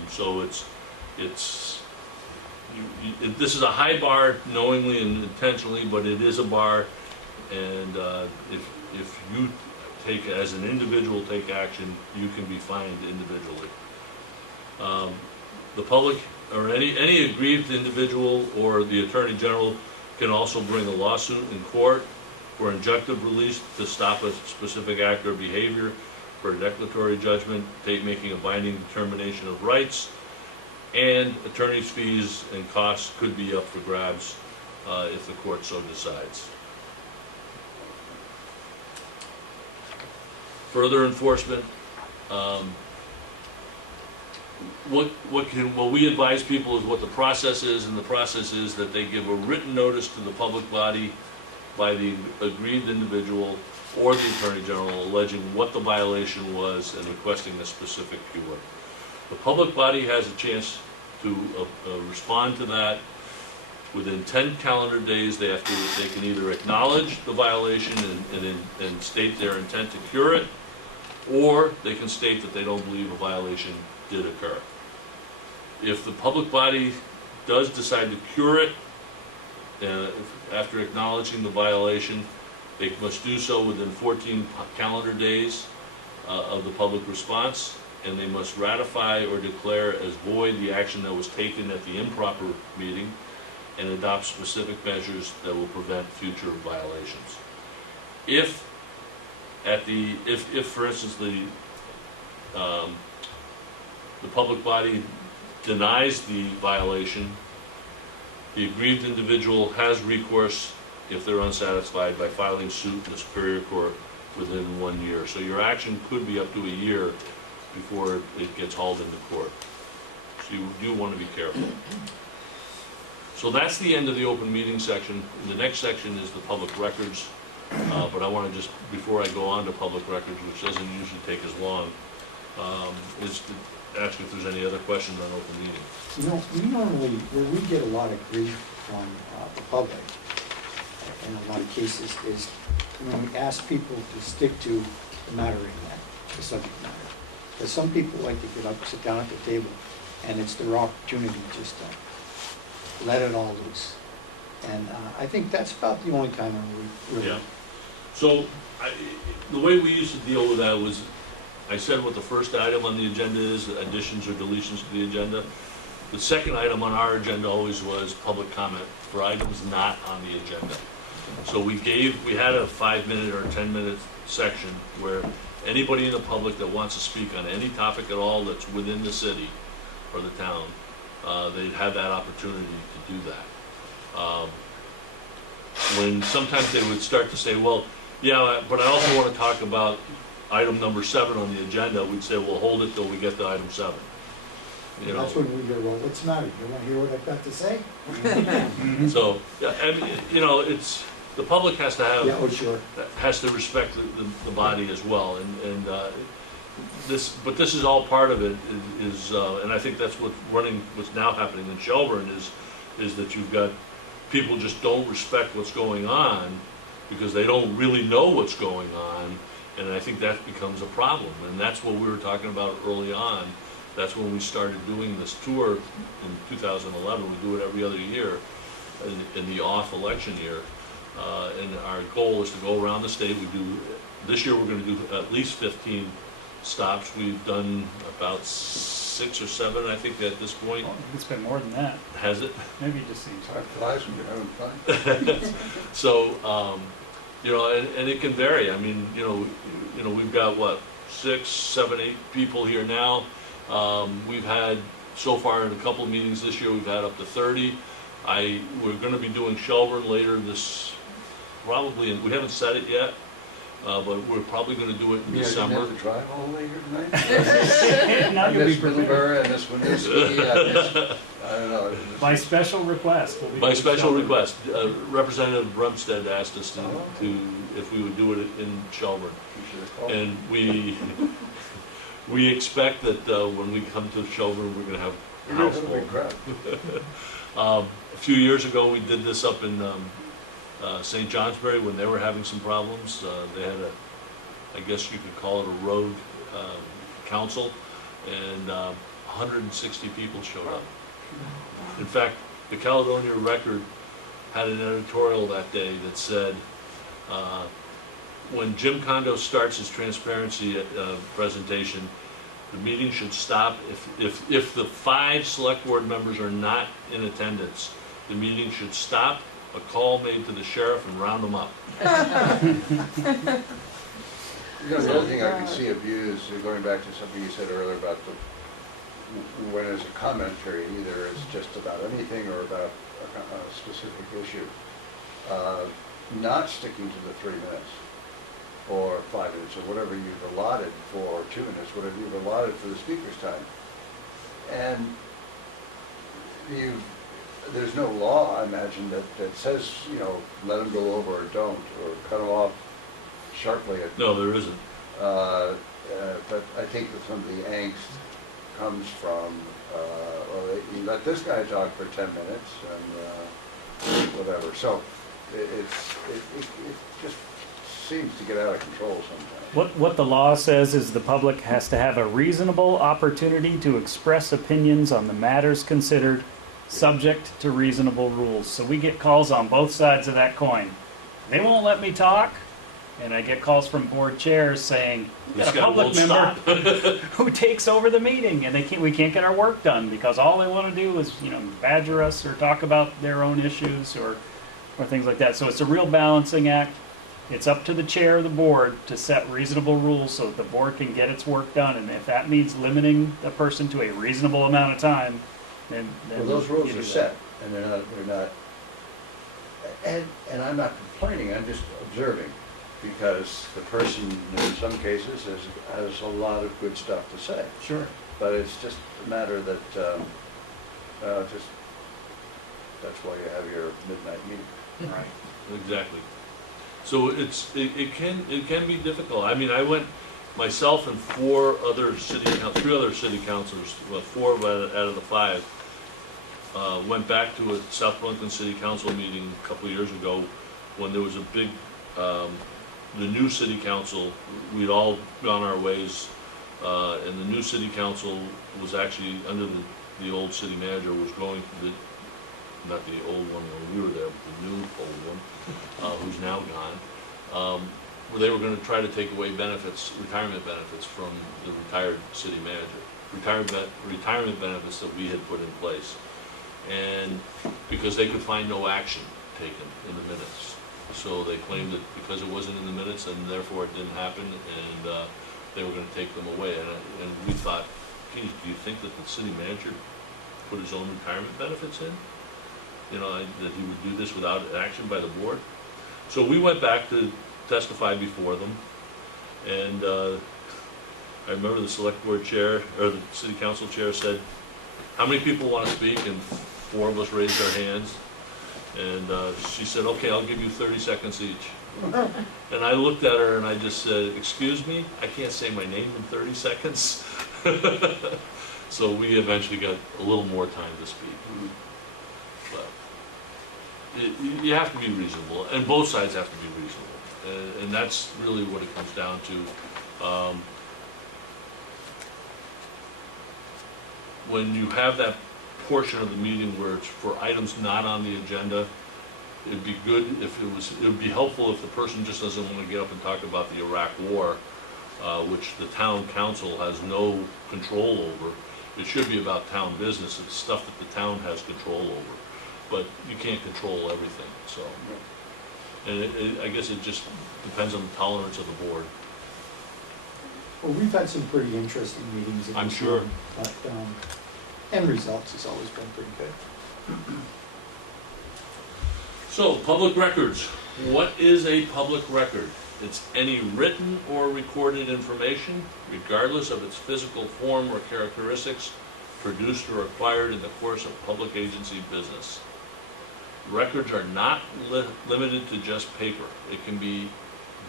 So this is a high bar, knowingly and intentionally, but it is a bar, and if you take, as an individual, take action, you can be fined individually. The public, or any aggrieved individual or the Attorney General can also bring a lawsuit in court for injunctive release to stop a specific act or behavior, for a declaratory judgment, making a binding determination of rights, and attorney's fees and costs could be up for grabs if the court so decides. Further enforcement, what we advise people is what the process is, and the process is that they give a written notice to the public body by the aggrieved individual or the Attorney General alleging what the violation was and requesting a specific cure. The public body has a chance to respond to that within 10 calendar days. They can either acknowledge the violation and state their intent to cure it, or they can state that they don't believe a violation did occur. If the public body does decide to cure it, after acknowledging the violation, they must do so within 14 calendar days of the public response, and they must ratify or declare as void the action that was taken at the improper meeting and adopt specific measures that will prevent future violations. If if for instance, the public body denies the violation, the aggrieved individual has recourse if they're unsatisfied by filing suit in the Superior Court within 1 year. So your action could be up to a year before it gets hauled into court. So you do want to be careful. So that's the end of the open meeting section. The next section is the public records. But I want to just, before I go on to public records, which doesn't usually take as long, is to ask if there's any other questions on open meeting. You know, we normally, where we get a lot of grief from the public, in a lot of cases, is when we ask people to stick to the matter in that, the subject matter. Because some people like to get up, sit down at the table, and it's their opportunity just to let it all loose. And I think that's about the only time we really. Yeah. So the way we used to deal with that was, I said what the first item on the agenda is, additions or deletions to the agenda. The second item on our agenda always was public comment for items not on the agenda. So we had a 5-minute or 10-minute section where anybody in the public that wants to speak on any topic at all that's within the city or the town, they'd have that opportunity to do that. When sometimes they would start to say, well, yeah, but I also want to talk about item number 7 on the agenda, we'd say, well, hold it till we get to item 7. You know? That's when we go, well, what's the matter? You want to hear what I've got to say? So, yeah, and, you know, the public has to have, Yeah, oh, sure. has to respect the body as well, and but this is all part of it, and I think that's what's now happening in Shelburne is that you've got people just don't respect what's going on because they don't really know what's going on, and I think that becomes a problem, and that's what we were talking about early on. That's when we started doing this tour in 2011. We do it every other year in the off election year, and our goal is to go around the state. This year we're going to do at least 15 stops. We've done about 6 or 7, I think, at this point. Oh, it's been more than that. Has it? Maybe it just seems hard. Flies when you're having fun. So, you know, and it can vary. I mean, you know, we've got what, 6, 7, 8 people here now. We've had so far in a couple of meetings this year, we've had up to 30. We're going to be doing Shelburne later this, probably, we haven't set it yet, but we're probably going to do it in December. You have to drive all the way here tonight? Now I you'll be miss prepared. Middlebury, I miss Winooski, I don't know. By special request. We'll be By doing special Shelburne. request, Representative Rumstead asked us to if we would do it in Shelburne. You should have called. And we expect that when we come to Shelburne, we're going to have a You're house gonna have a big full. crowd. A few years ago, we did this up in St. Johnsbury when they were having some problems. They had I guess you could call it a road council, and 160 people showed up. In fact, the Caledonia Record had an editorial that day that said, when Jim Condos starts his transparency presentation, the meeting should stop. If the 5 select board members are not in attendance, the meeting should stop, a call made to the sheriff, and round them up. You know, the other thing I can see abused, going back to something you said earlier about when there's a comment period, either it's just about anything or about a specific issue, not sticking to the 3 minutes or 5 minutes or whatever you've allotted for, 2 minutes, whatever you've allotted for the speaker's time. And there's no law, I imagine, that says, you know, let them go over or don't, or cut them off sharply. No, there isn't. But I think that some of the angst comes from, well, you let this guy talk for 10 minutes and whatever. So it just seems to get out of control sometimes. What the law says is the public has to have a reasonable opportunity to express opinions on the matters considered, subject to reasonable rules. So we get calls on both sides of that coin. They won't let me talk, and I get calls from board chairs saying, "We This got a guy public won't member stop." who takes over the meeting, and we can't get our work done because all they want to do is, you know, badger us or talk about their own issues or things like that." So it's a real balancing act. It's up to the chair of the board to set reasonable rules so that the board can get its work done, and if that means limiting a person to a reasonable amount of time, then. Well, those rules you do are that. set, and they're not, and I'm not complaining, I'm just observing, because the person, in some cases, has a lot of good stuff to say. Sure. But it's just a matter that, that's why you have your midnight meeting. Right. Exactly. So it can be difficult. I mean, I went, myself and three other city councilors, well, 4 out of the 5, went back to a South Burlington City Council meeting a couple of years ago when there was a big, the new city council, we'd all gone our ways, and the new city council was actually under the old city manager was going, not the old one when we were there, but the new old one, who's now gone, where they were gonna try to take away benefits, retirement benefits from the retired city manager. Retirement benefits that we had put in place. And because they could find no action taken in the minutes. So they claimed that because it wasn't in the minutes and therefore it didn't happen, and they were gonna take them away. And we thought, geez, do you think that the city manager put his own retirement benefits in? You know, that he would do this without action by the board? So we went back to testify before them, and I remember the select board chair, or the city council chair said, how many people want to speak? And 4 of us raised our hands, and she said, okay, I'll give you 30 seconds each. And I looked at her and I just said, excuse me, I can't say my name in 30 seconds. So we eventually got a little more time to speak. But you have to be reasonable, and both sides have to be reasonable. And that's really what it comes down to. When you have that portion of the meeting where it's for items not on the agenda, it'd be good if it would be helpful if the person just doesn't want to get up and talk about the Iraq War, which the town council has no control over. It should be about town business. It's stuff that the town has control over. But you can't control everything, so. And I guess it just depends on the tolerance of the board. Well, we've had some pretty interesting meetings. I'm sure. But end results has always been pretty good. So, public records. What is a public record? It's any written or recorded information, regardless of its physical form or characteristics, produced or acquired in the course of public agency business. Records are not limited to just paper. It can be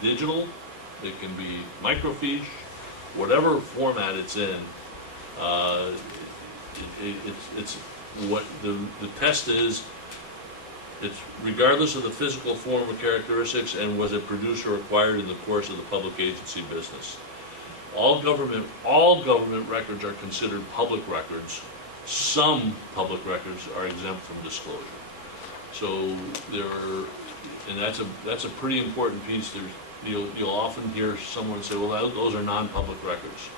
digital, it can be microfiche, whatever format it's in. It's what the test is. It's regardless of the physical form or characteristics, and was it produced or acquired in the course of the public agency business. All government records are considered public records. Some public records are exempt from disclosure. So and that's a pretty important piece. You'll often hear someone say, well, those are non-public records.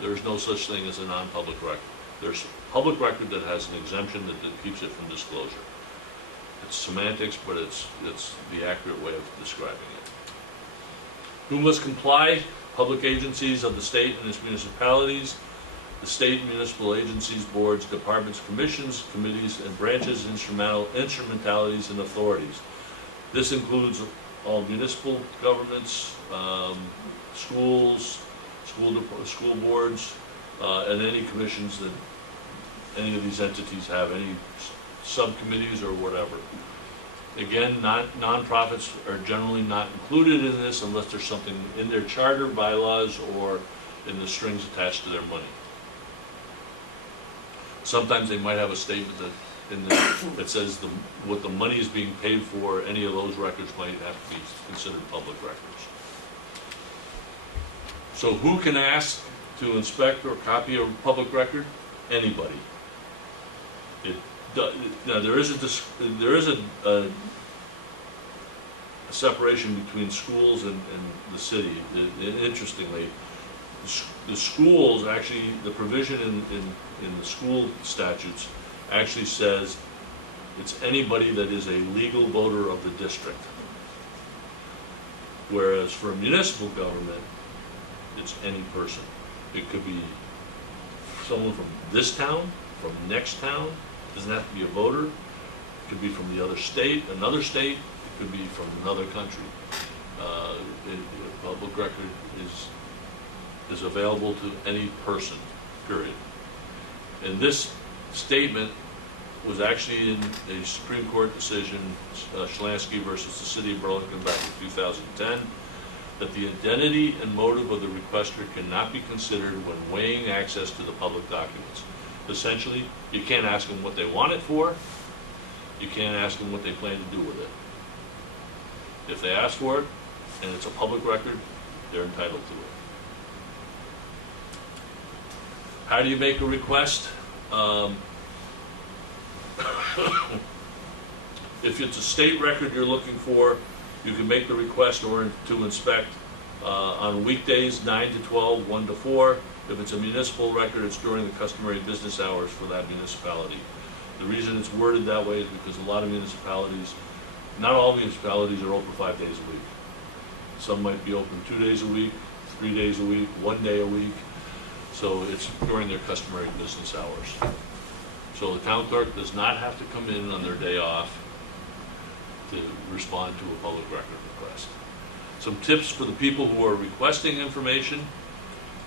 There's no such thing as a non-public record. There's a public record that has an exemption that keeps it from disclosure. It's semantics, but it's the accurate way of describing it. Who must comply? Public agencies of the state and its municipalities, the state and municipal agencies, boards, departments, commissions, committees, and branches, instrumentalities, and authorities. This includes all municipal governments, schools, school boards, and any commissions that any of these entities have, any subcommittees or whatever. Again, nonprofits are generally not included in this unless there's something in their charter, bylaws, or in the strings attached to their money. Sometimes they might have a statement that says what the money is being paid for. Any of those records might have to be considered public records. So who can ask to inspect or copy a public record? Anybody. Now there is a separation between schools and the city. Interestingly, the schools actually, the provision in the school statutes actually says it's anybody that is a legal voter of the district. Whereas for a municipal government, it's any person. It could be someone from this town, from next town, doesn't have to be a voter. It could be from the other state, another state, it could be from another country. Public record is available to any person, period. And this statement was actually in a Supreme Court decision, Schlansky versus the City of Burlington back in 2010, that the identity and motive of the requester cannot be considered when weighing access to the public documents. Essentially, you can't ask them what they want it for, you can't ask them what they plan to do with it. If they ask for it, and it's a public record, they're entitled to it. How do you make a request? If it's a state record you're looking for, you can make the request or to inspect on weekdays 9 to 12, 1 to 4. If it's a municipal record, it's during the customary business hours for that municipality. The reason it's worded that way is because a lot of municipalities, not all municipalities are open 5 days a week. Some might be open 2 days a week, 3 days a week, 1 day a week. So it's during their customary business hours. So the town clerk does not have to come in on their day off to respond to a public record request. Some tips for the people who are requesting information.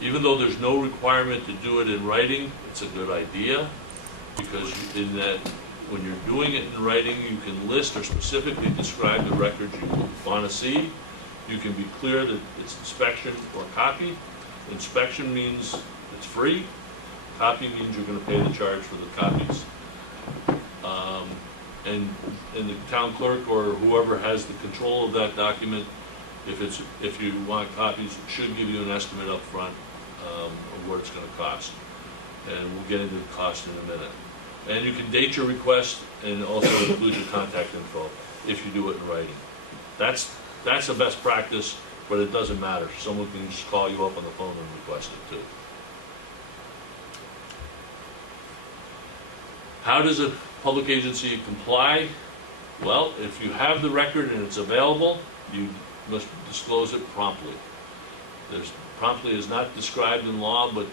Even though there's no requirement to do it in writing, it's a good idea, because in that, when you're doing it in writing, you can list or specifically describe the records you want to see. You can be clear that it's inspection or copy. Inspection means it's free. Copy means you're going to pay the charge for the copies. And the town clerk or whoever has the control of that document, if you want copies, should give you an estimate up front of what it's going to cost. And we'll get into the cost in a minute. And you can date your request and also include your contact info if you do it in writing. That's the best practice, but it doesn't matter. Someone can just call you up on the phone and request it too. How does a public agency comply? Well, if you have the record and it's available, you must disclose it promptly. Promptly is not described in law, but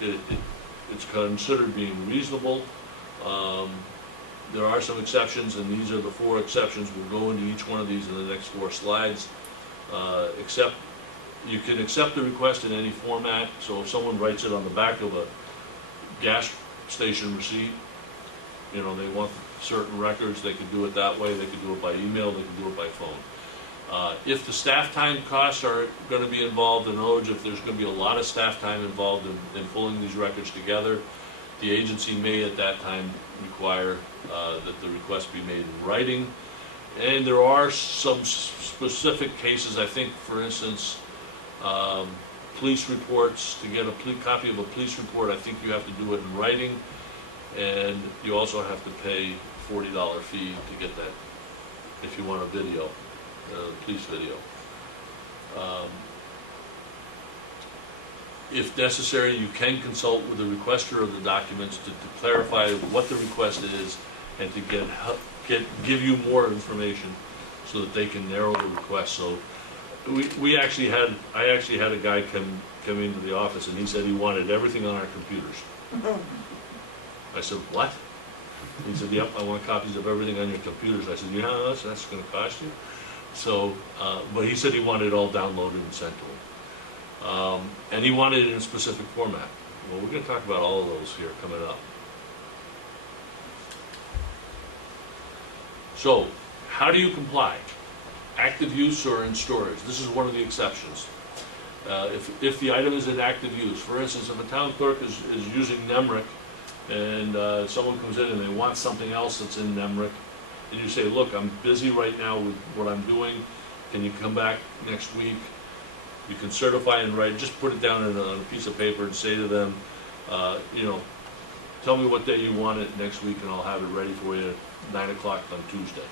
it's considered being reasonable. There are some exceptions, and these are the 4 exceptions. We'll go into each one of these in the next 4 slides. You can accept the request in any format. So if someone writes it on the back of a gas station receipt, you know, they want certain records, they could do it that way. They could do it by email, they could do it by phone. If the staff time costs are going to be involved, in other words, if there's going to be a lot of staff time involved in pulling these records together, the agency may at that time require that the request be made in writing. And there are some specific cases, I think, for instance, police reports. To get a copy of a police report, I think you have to do it in writing, and you also have to pay a $40 fee to get that if you want a video, police video. If necessary, you can consult with the requester of the documents to clarify what the request is and to give you more information so that they can narrow the request. So I actually had a guy come into the office, and he said he wanted everything on our computers. I said, what? He said, yep, I want copies of everything on your computers. I said, you know how much that's going to cost you? So, but he said he wanted it all downloaded and sent to him. And he wanted it in a specific format. Well, we're going to talk about all of those here coming up. So, how do you comply? Active use or in storage? This is one of the exceptions. If the item is in active use, for instance, if a town clerk is using NEMRIC and someone comes in and they want something else that's in NEMRIC, and you say, look, I'm busy right now with what I'm doing, can you come back next week? You can certify and write, just put it down on a piece of paper and say to them, tell me what day you want it next week and I'll have it ready for you at 9 o'clock on Tuesday.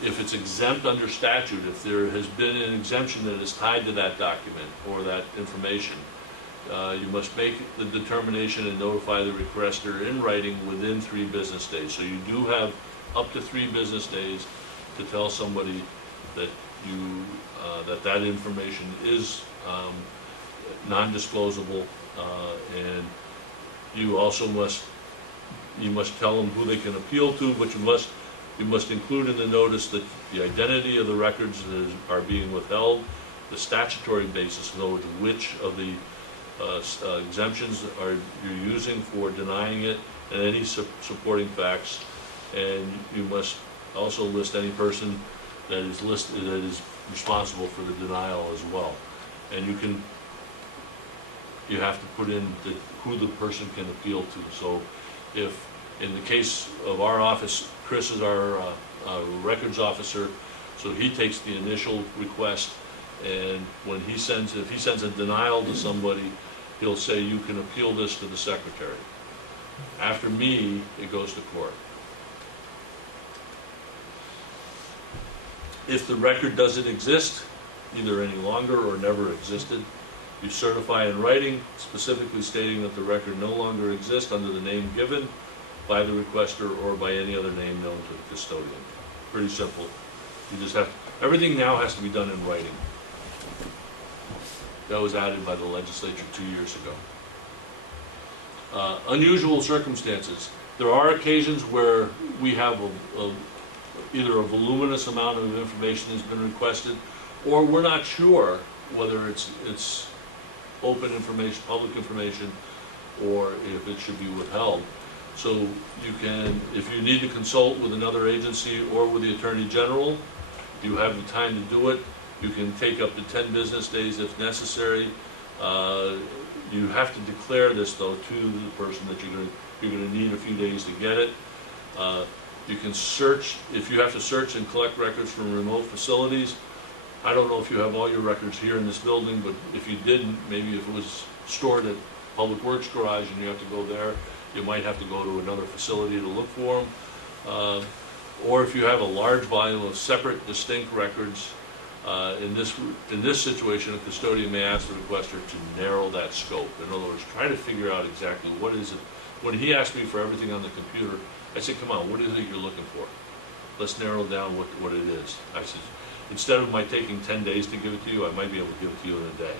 If it's exempt under statute, if there has been an exemption that is tied to that document or that information, you must make the determination and notify the requester in writing within 3 business days. So you do have up to 3 business days to tell somebody that that information is non-disclosable, and you also must tell them who they can appeal to, but you must include in the notice that the identity of the records that are being withheld, the statutory basis, in other words, which of the exemptions are you're using for denying it, and any supporting facts, and you must also list any person that is responsible for the denial as well. And you have to put in who the person can appeal to. So if, in the case of our office, Chris is our records officer, so he takes the initial request, and when if he sends a denial to somebody, he'll say, you can appeal this to the secretary. After me, it goes to court. If the record doesn't exist, either any longer or never existed, you certify in writing, specifically stating that the record no longer exists under the name given by the requester or by any other name known to the custodian. Pretty simple. You just have, everything now has to be done in writing. That was added by the legislature 2 years ago. Unusual circumstances. There are occasions where we have either a voluminous amount of information has been requested, or we're not sure whether it's open information, public information, or if it should be withheld. So you can, if you need to consult with another agency or with the Attorney General, you have the time to do it. You can take up to 10 business days if necessary. You have to declare this, though, to the person that you're going to need a few days to get it. You can search, if you have to search and collect records from remote facilities. I don't know if you have all your records here in this building, but if you didn't, maybe if it was stored at Public Works Garage and you have to go there, you might have to go to another facility to look for them. Or if you have a large volume of separate, distinct records, in this situation, a custodian may ask the requester to narrow that scope. In other words, try to figure out exactly what is it. When he asked me for everything on the computer, I said, come on, what is it you're looking for? Let's narrow down what it is. I said, instead of my taking 10 days to give it to you, I might be able to give it to you in a day.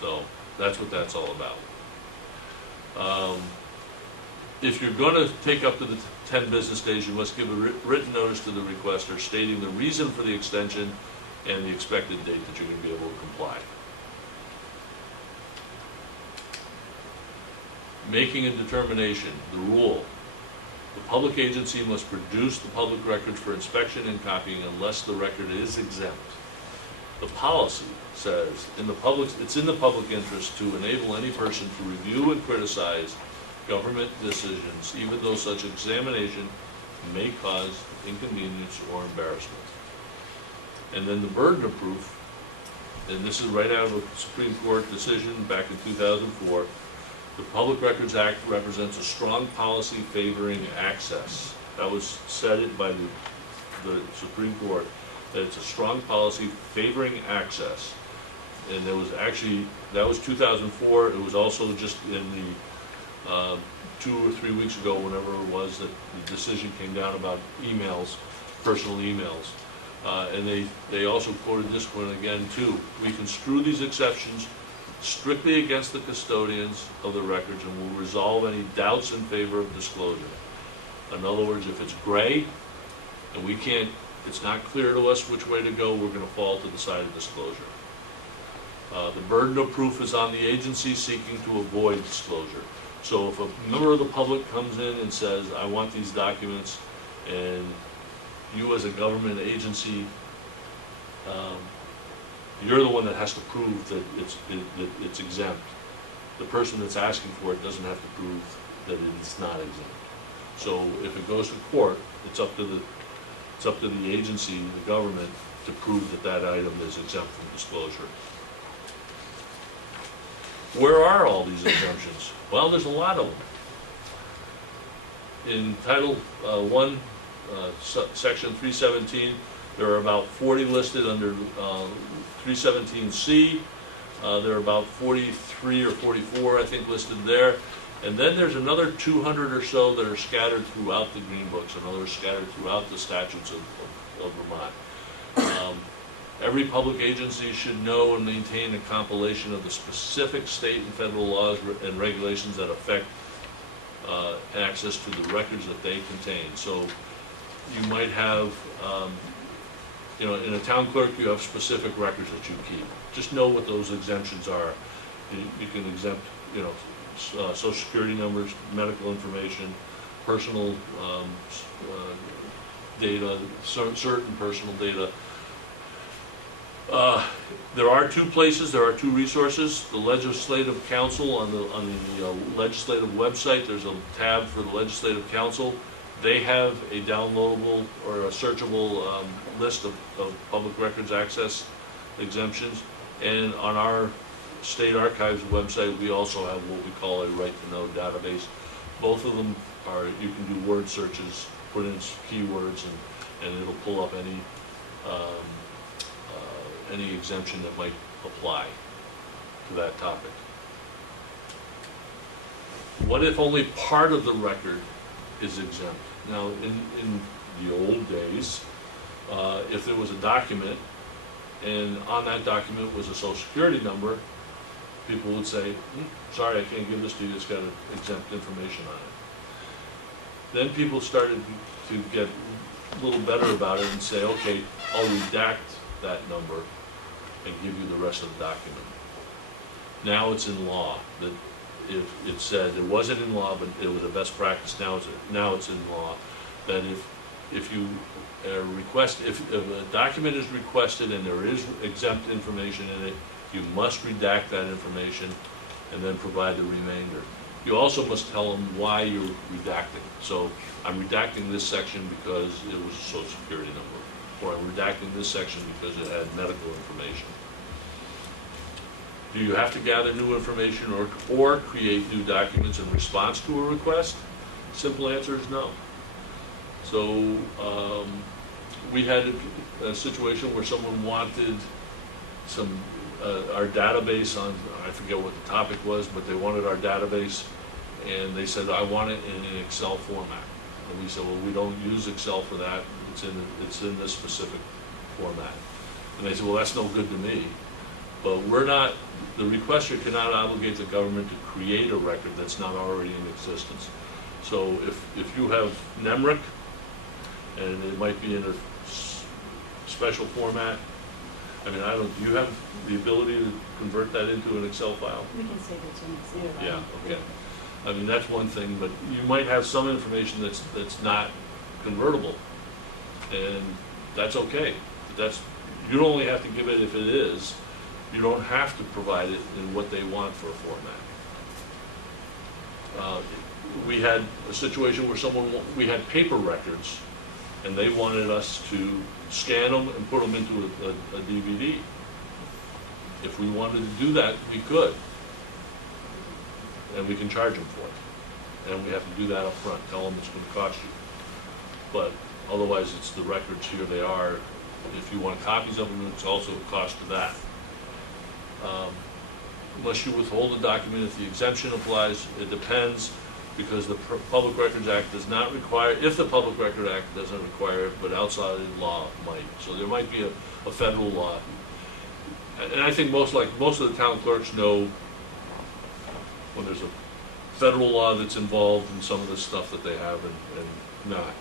So that's what that's all about. If you're going to take up to the 10 business days, you must give a written notice to the requester stating the reason for the extension and the expected date that you're going to be able to comply. Making a determination, the rule. The public agency must produce the public records for inspection and copying unless the record is exempt. The policy says it's in the public interest to enable any person to review and criticize government decisions, even though such examination may cause inconvenience or embarrassment. And then the burden of proof, and this is right out of a Supreme Court decision back in 2004, the Public Records Act represents a strong policy favoring access. That was said by the Supreme Court, that it's a strong policy favoring access. And there was actually, that was 2004, it was also just in the 2 or 3 weeks ago, whenever it was, that the decision came down about emails, personal emails. And they also quoted this one again too. We construe these exceptions strictly against the custodians of the records and will resolve any doubts in favor of disclosure. In other words, if it's gray and it's not clear to us which way to go, we're going to fall to the side of disclosure. The burden of proof is on the agency seeking to avoid disclosure. So if a member of the public comes in and says, I want these documents, and you as a government agency, you're the one that has to prove that it's exempt. The person that's asking for it doesn't have to prove that it's not exempt. So if it goes to court, it's up to the agency, the government, to prove that that item is exempt from disclosure. Where are all these exemptions? Well, there's a lot of them. In Title I, Section 317, there are about 40 listed under 317C. There are about 43 or 44, I think, listed there. And then there's another 200 or so that are scattered throughout the green books, and others scattered throughout the statutes of of Vermont. Every public agency should know and maintain a compilation of the specific state and federal laws and regulations that affect access to the records that they contain. So you might have, you know, in a town clerk, you have specific records that you keep. Just know what those exemptions are. You can exempt, you know, social security numbers, medical information, personal data, certain personal data. There are two places, there are two resources. The Legislative Council, on the legislative website, there's a tab for the Legislative Council. They have a downloadable or a searchable list of public records access exemptions. And on our State Archives website, we also have what we call a right to know database. Both of them are, you can do word searches, put in keywords, and it'll pull up any exemption that might apply to that topic. What if only part of the record is exempt? Now, in the old days, if there was a document and on that document was a social security number, people would say, sorry, I can't give this to you, it's got exempt information on it. Then people started to get a little better about it and say, okay, I'll redact that number and give you the rest of the document. Now it's in law that if it said, it wasn't in law, but it was a best practice, now it's in law, that if you if a document is requested and there is exempt information in it, you must redact that information and then provide the remainder. You also must tell them why you're redacting. So I'm redacting this section because it was a social security number, or I'm redacting this section because it had medical information. Do you have to gather new information or create new documents in response to a request? Simple answer is no. So we had a situation where someone wanted our database on, I forget what the topic was, but they wanted our database, and they said, I want it in an Excel format. And we said, well, we don't use Excel for that. It's in this specific format. And they said, well, that's no good to me. But the requester cannot obligate the government to create a record that's not already in existence. So if you have NEMRIC, and it might be in a special format, I mean, do you have the ability to convert that into an Excel file? We can say that's in Excel. Yeah, okay. I mean, that's one thing, but you might have some information that's not convertible, and that's okay. You only have to give it if it is. You don't have to provide it in what they want for a format. We had a situation where we had paper records, and they wanted us to scan them and put them into a DVD. If we wanted to do that, we could. And we can charge them for it. And we have to do that up front, tell them it's going to cost you. But otherwise, it's the records, here they are. If you want copies of them, it's also a cost to that. Unless you withhold a document, if the exemption applies, it depends, because the Public Records Act does not require, if the Public Record Act doesn't require it, but outside law might. So there might be a federal law. And I think most of the town clerks know when there's a federal law that's involved in some of the stuff that they have and not.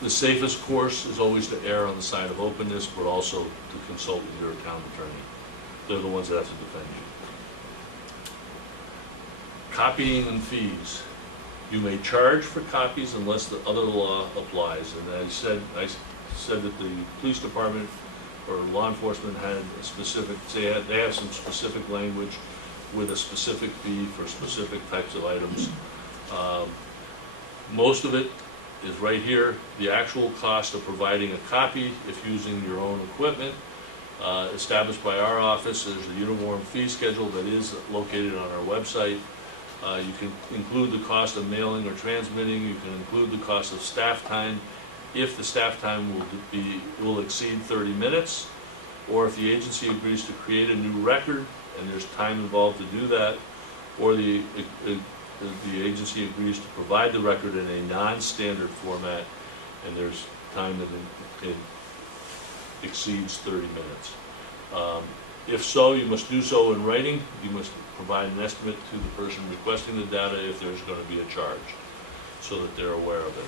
The safest course is always to err on the side of openness, but also to consult with your town attorney. They're the ones that have to defend you. Copying and fees. You may charge for copies unless the other law applies. And I said that the police department or law enforcement had a specific, they have some specific language with a specific fee for specific types of items. Most of it is right here. The actual cost of providing a copy, if using your own equipment, established by our office. There's a uniform fee schedule that is located on our website. You can include the cost of mailing or transmitting. You can include the cost of staff time if the staff time will exceed 30 minutes, or if the agency agrees to create a new record and there's time involved to do that, or the agency agrees to provide the record in a non-standard format and there's time that it exceeds 30 minutes. If so, you must do so in writing. You must provide an estimate to the person requesting the data if there's going to be a charge, so that they're aware of it.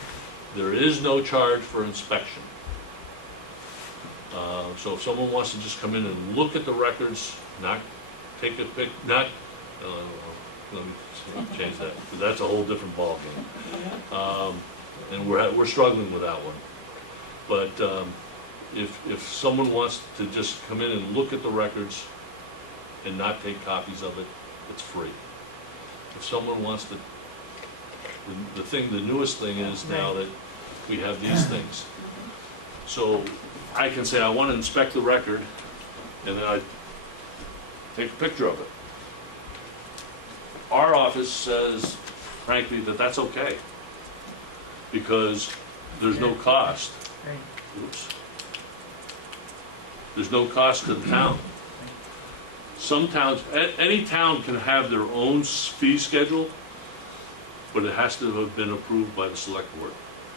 There is no charge for inspection. So if someone wants to just come in and look at the records, not take a pic, not, let me change that, because that's a whole different ballgame. And we're struggling with that one. But if someone wants to just come in and look at the records and not take copies of it, it's free. If someone wants to, the newest thing is now that we have these things. So I can say, I want to inspect the record, and then I take a picture of it. Our office says, frankly, that that's okay, because there's no cost. Right. Oops. There's no cost to the town. Some towns, any town can have their own fee schedule, but it has to have been approved by the select board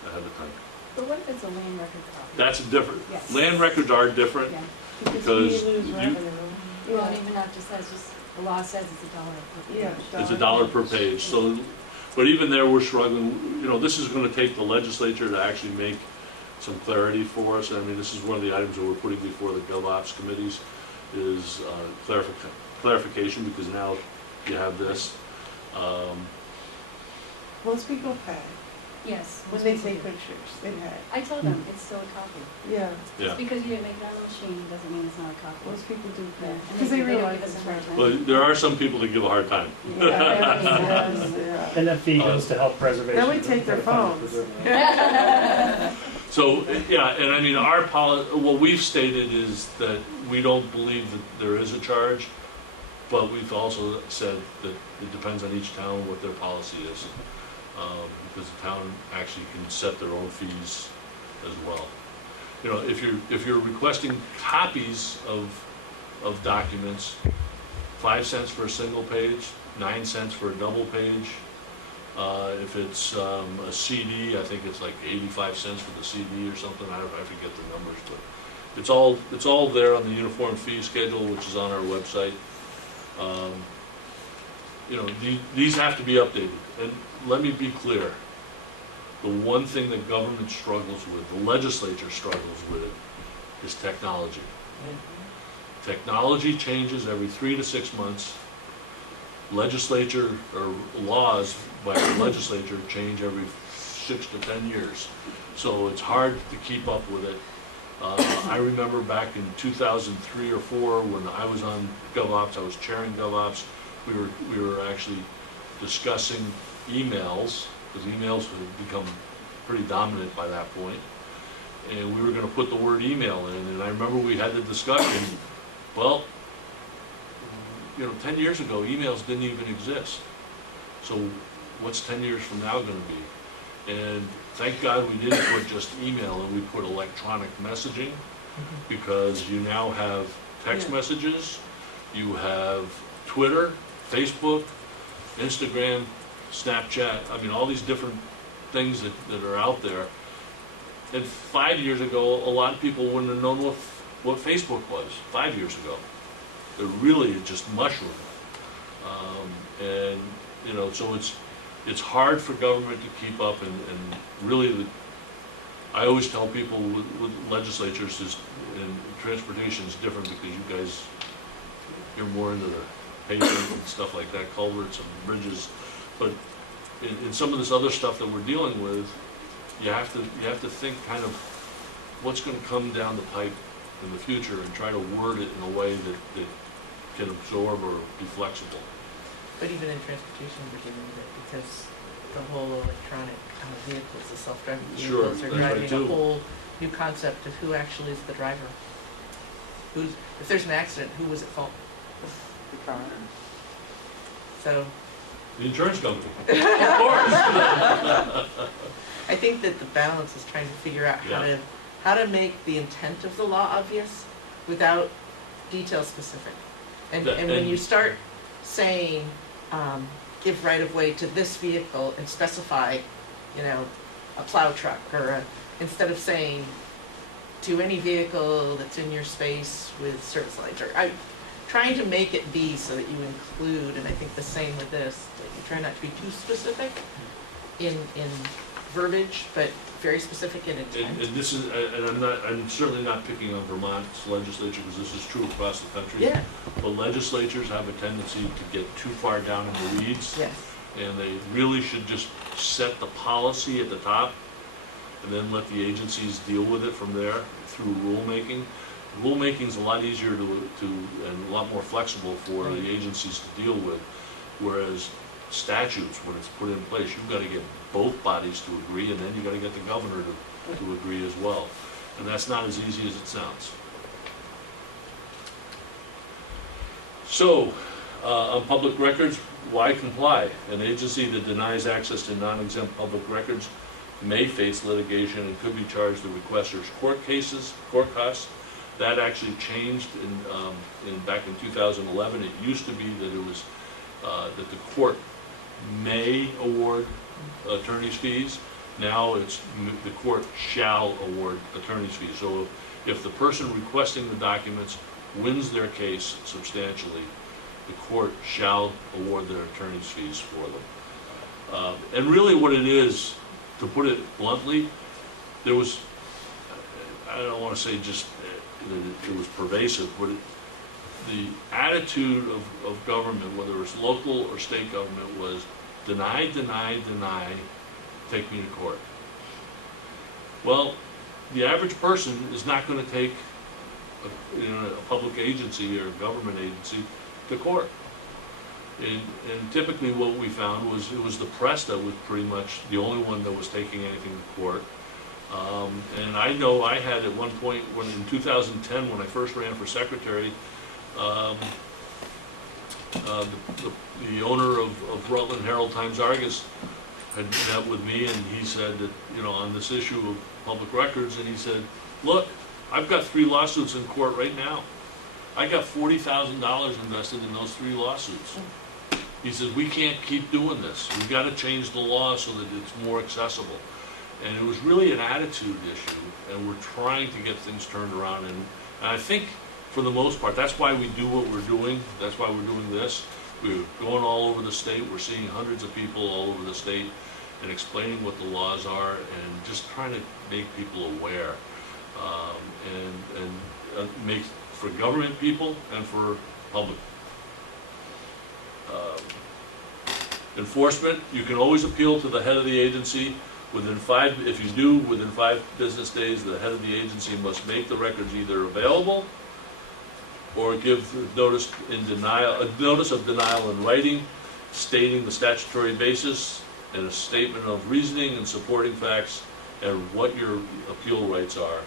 ahead of time. But what if it's a land record copy? That's different. Yes. Land records are different, Yeah. because we lose you- revenue. You won't even have to say, it's just, the law says it's $1 per page. Yeah. it's $1 per page, so, but even there, we're struggling. You know, this is gonna take the legislature to actually make some clarity for us. I mean, this is one of the items that we're putting before the GovOps committees, is clarification, because now you have this. Most people pay Yes. when they take pictures, they pay. I told them, it's still a copy. Yeah, Yeah, Just because you didn't make it on a machine doesn't mean it's not a copy. most people do Yeah, pay, and because they don't realize give us it's a hard right. time. but there are some people that give a hard time. Yeah. And that fee goes to help preservation. Then we take their phones. So, yeah, and I mean, what we've stated is that we don't believe that there is a charge, but we've also said that it depends on each town what their policy is. Because the town actually can set their own fees as well. You know, if you're requesting copies of documents, 5 cents for a single page, 9 cents for a double page. If it's a CD, I think it's like 85 cents for the CD or something. I forget the numbers, but it's all there on the uniform fee schedule, which is on our website. You know, these have to be updated. And let me be clear, the one thing that government struggles with, the legislature struggles with, is technology. Technology changes every 3 to 6 months. Legislature, or laws by the legislature, change every 6 to 10 years. So it's hard to keep up with it. I remember back in 2003 or 4, when I was on GovOps, I was chairing GovOps, we were actually discussing emails, because emails had become pretty dominant by that point, and we were going to put the word email in, and I remember we had the discussion, well, you know, 10 years ago, emails didn't even exist. So what's 10 years from now going to be? And thank God we didn't put just email, and we put electronic messaging, because you now have text messages, you have Twitter, Facebook, Instagram, Snapchat, I mean, all these different things that are out there. And 5 years ago, a lot of people wouldn't have known what Facebook was 5 years ago. It really just mushroomed. And, you know, so it's hard for government to keep up, and really, I always tell people with legislatures and transportation is different, because you guys, you're more into the paving and stuff like that, culverts and bridges. But in some of this other stuff that we're dealing with, you have to think kind of what's going to come down the pipe in the future, and try to word it in a way that can absorb or be flexible. But even in transportation, we're dealing with it, because the whole electronic vehicles, the self-driving Sure, vehicles are that's right, driving too. a whole new concept of who actually is the driver. If there's an accident, who was at fault? The car. So The insurance company, of course. I think that the balance is trying to figure out how to make the intent of the law obvious without detail specific. And when you start saying, give right of way to this vehicle and specify, you know, a plow truck or instead of saying to any vehicle that's in your space with service lights, or I'm trying to make it be so that you include, and I think the same with this, that you try not to be too specific in verbiage, but very specific in intent. And this is, and I'm certainly not picking on Vermont's legislature, because this is true across the country. Yeah, But legislatures have a tendency to get too far down in the weeds, yes, and they really should just set the policy at the top, and then let the agencies deal with it from there through rulemaking. Rulemaking's a lot easier to and a lot more flexible for the agencies to deal with, whereas statutes, when it's put in place, you've got to get both bodies to agree, and then you've got to get the governor to agree as well. And that's not as easy as it sounds. So, on public records, why comply? An agency that denies access to non-exempt public records may face litigation and could be charged the requester's court costs. That actually changed back in 2011. It used to be that it was that the court may award attorney's fees. Now it's the court shall award attorney's fees. So if the person requesting the documents wins their case substantially, the court shall award their attorney's fees for them. And really what it is, to put it bluntly, there was, I don't want to say just that it was pervasive, but the attitude of government, whether it's local or state government, was deny, deny, deny, take me to court. Well, the average person is not going to take a public agency or a government agency to court. And typically what we found was it was the press that was pretty much the only one that was taking anything to court. And I know I had at one point, when in 2010, when I first ran for secretary, the owner of Rutland Herald Times Argus had met with me, and he said that, on this issue of public records, and he said, look, I've got 3 lawsuits in court right now. I got $40,000 invested in those 3 lawsuits. He says, we can't keep doing this. We've got to change the law so that it's more accessible. And it was really an attitude issue, and we're trying to get things turned around. And I think, for the most part, that's why we do what we're doing. That's why we're doing this. We're going all over the state. We're seeing hundreds of people all over the state and explaining what the laws are and just trying to make people aware and make for government people and for public enforcement. You can always appeal to the head of the agency. Within 5 business days, the head of the agency must make the records either available or give notice of denial in writing, stating the statutory basis and a statement of reasoning and supporting facts and what your appeal rights are.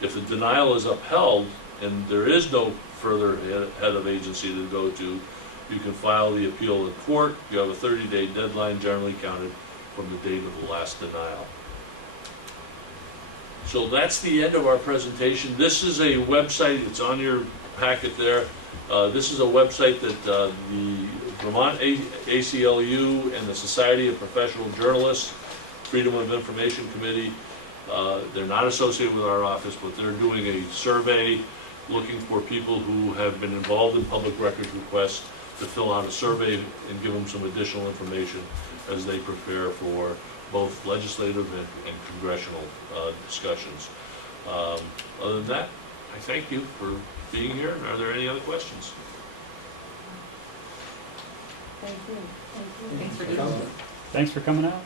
If the denial is upheld and there is no further head of agency to go to, you can file the appeal in court. You have a 30-day deadline generally counted from the date of the last denial. So that's the end of our presentation. This is a website, it's on your packet there. This is a website that the Vermont ACLU and the Society of Professional Journalists, Freedom of Information Committee, they're not associated with our office, but they're doing a survey looking for people who have been involved in public records requests to fill out a survey and give them some additional information as they prepare for both legislative and congressional discussions. Other than that, I thank you for being here. Are there any other questions? Thank you. Thanks for doing that. Thanks for coming out.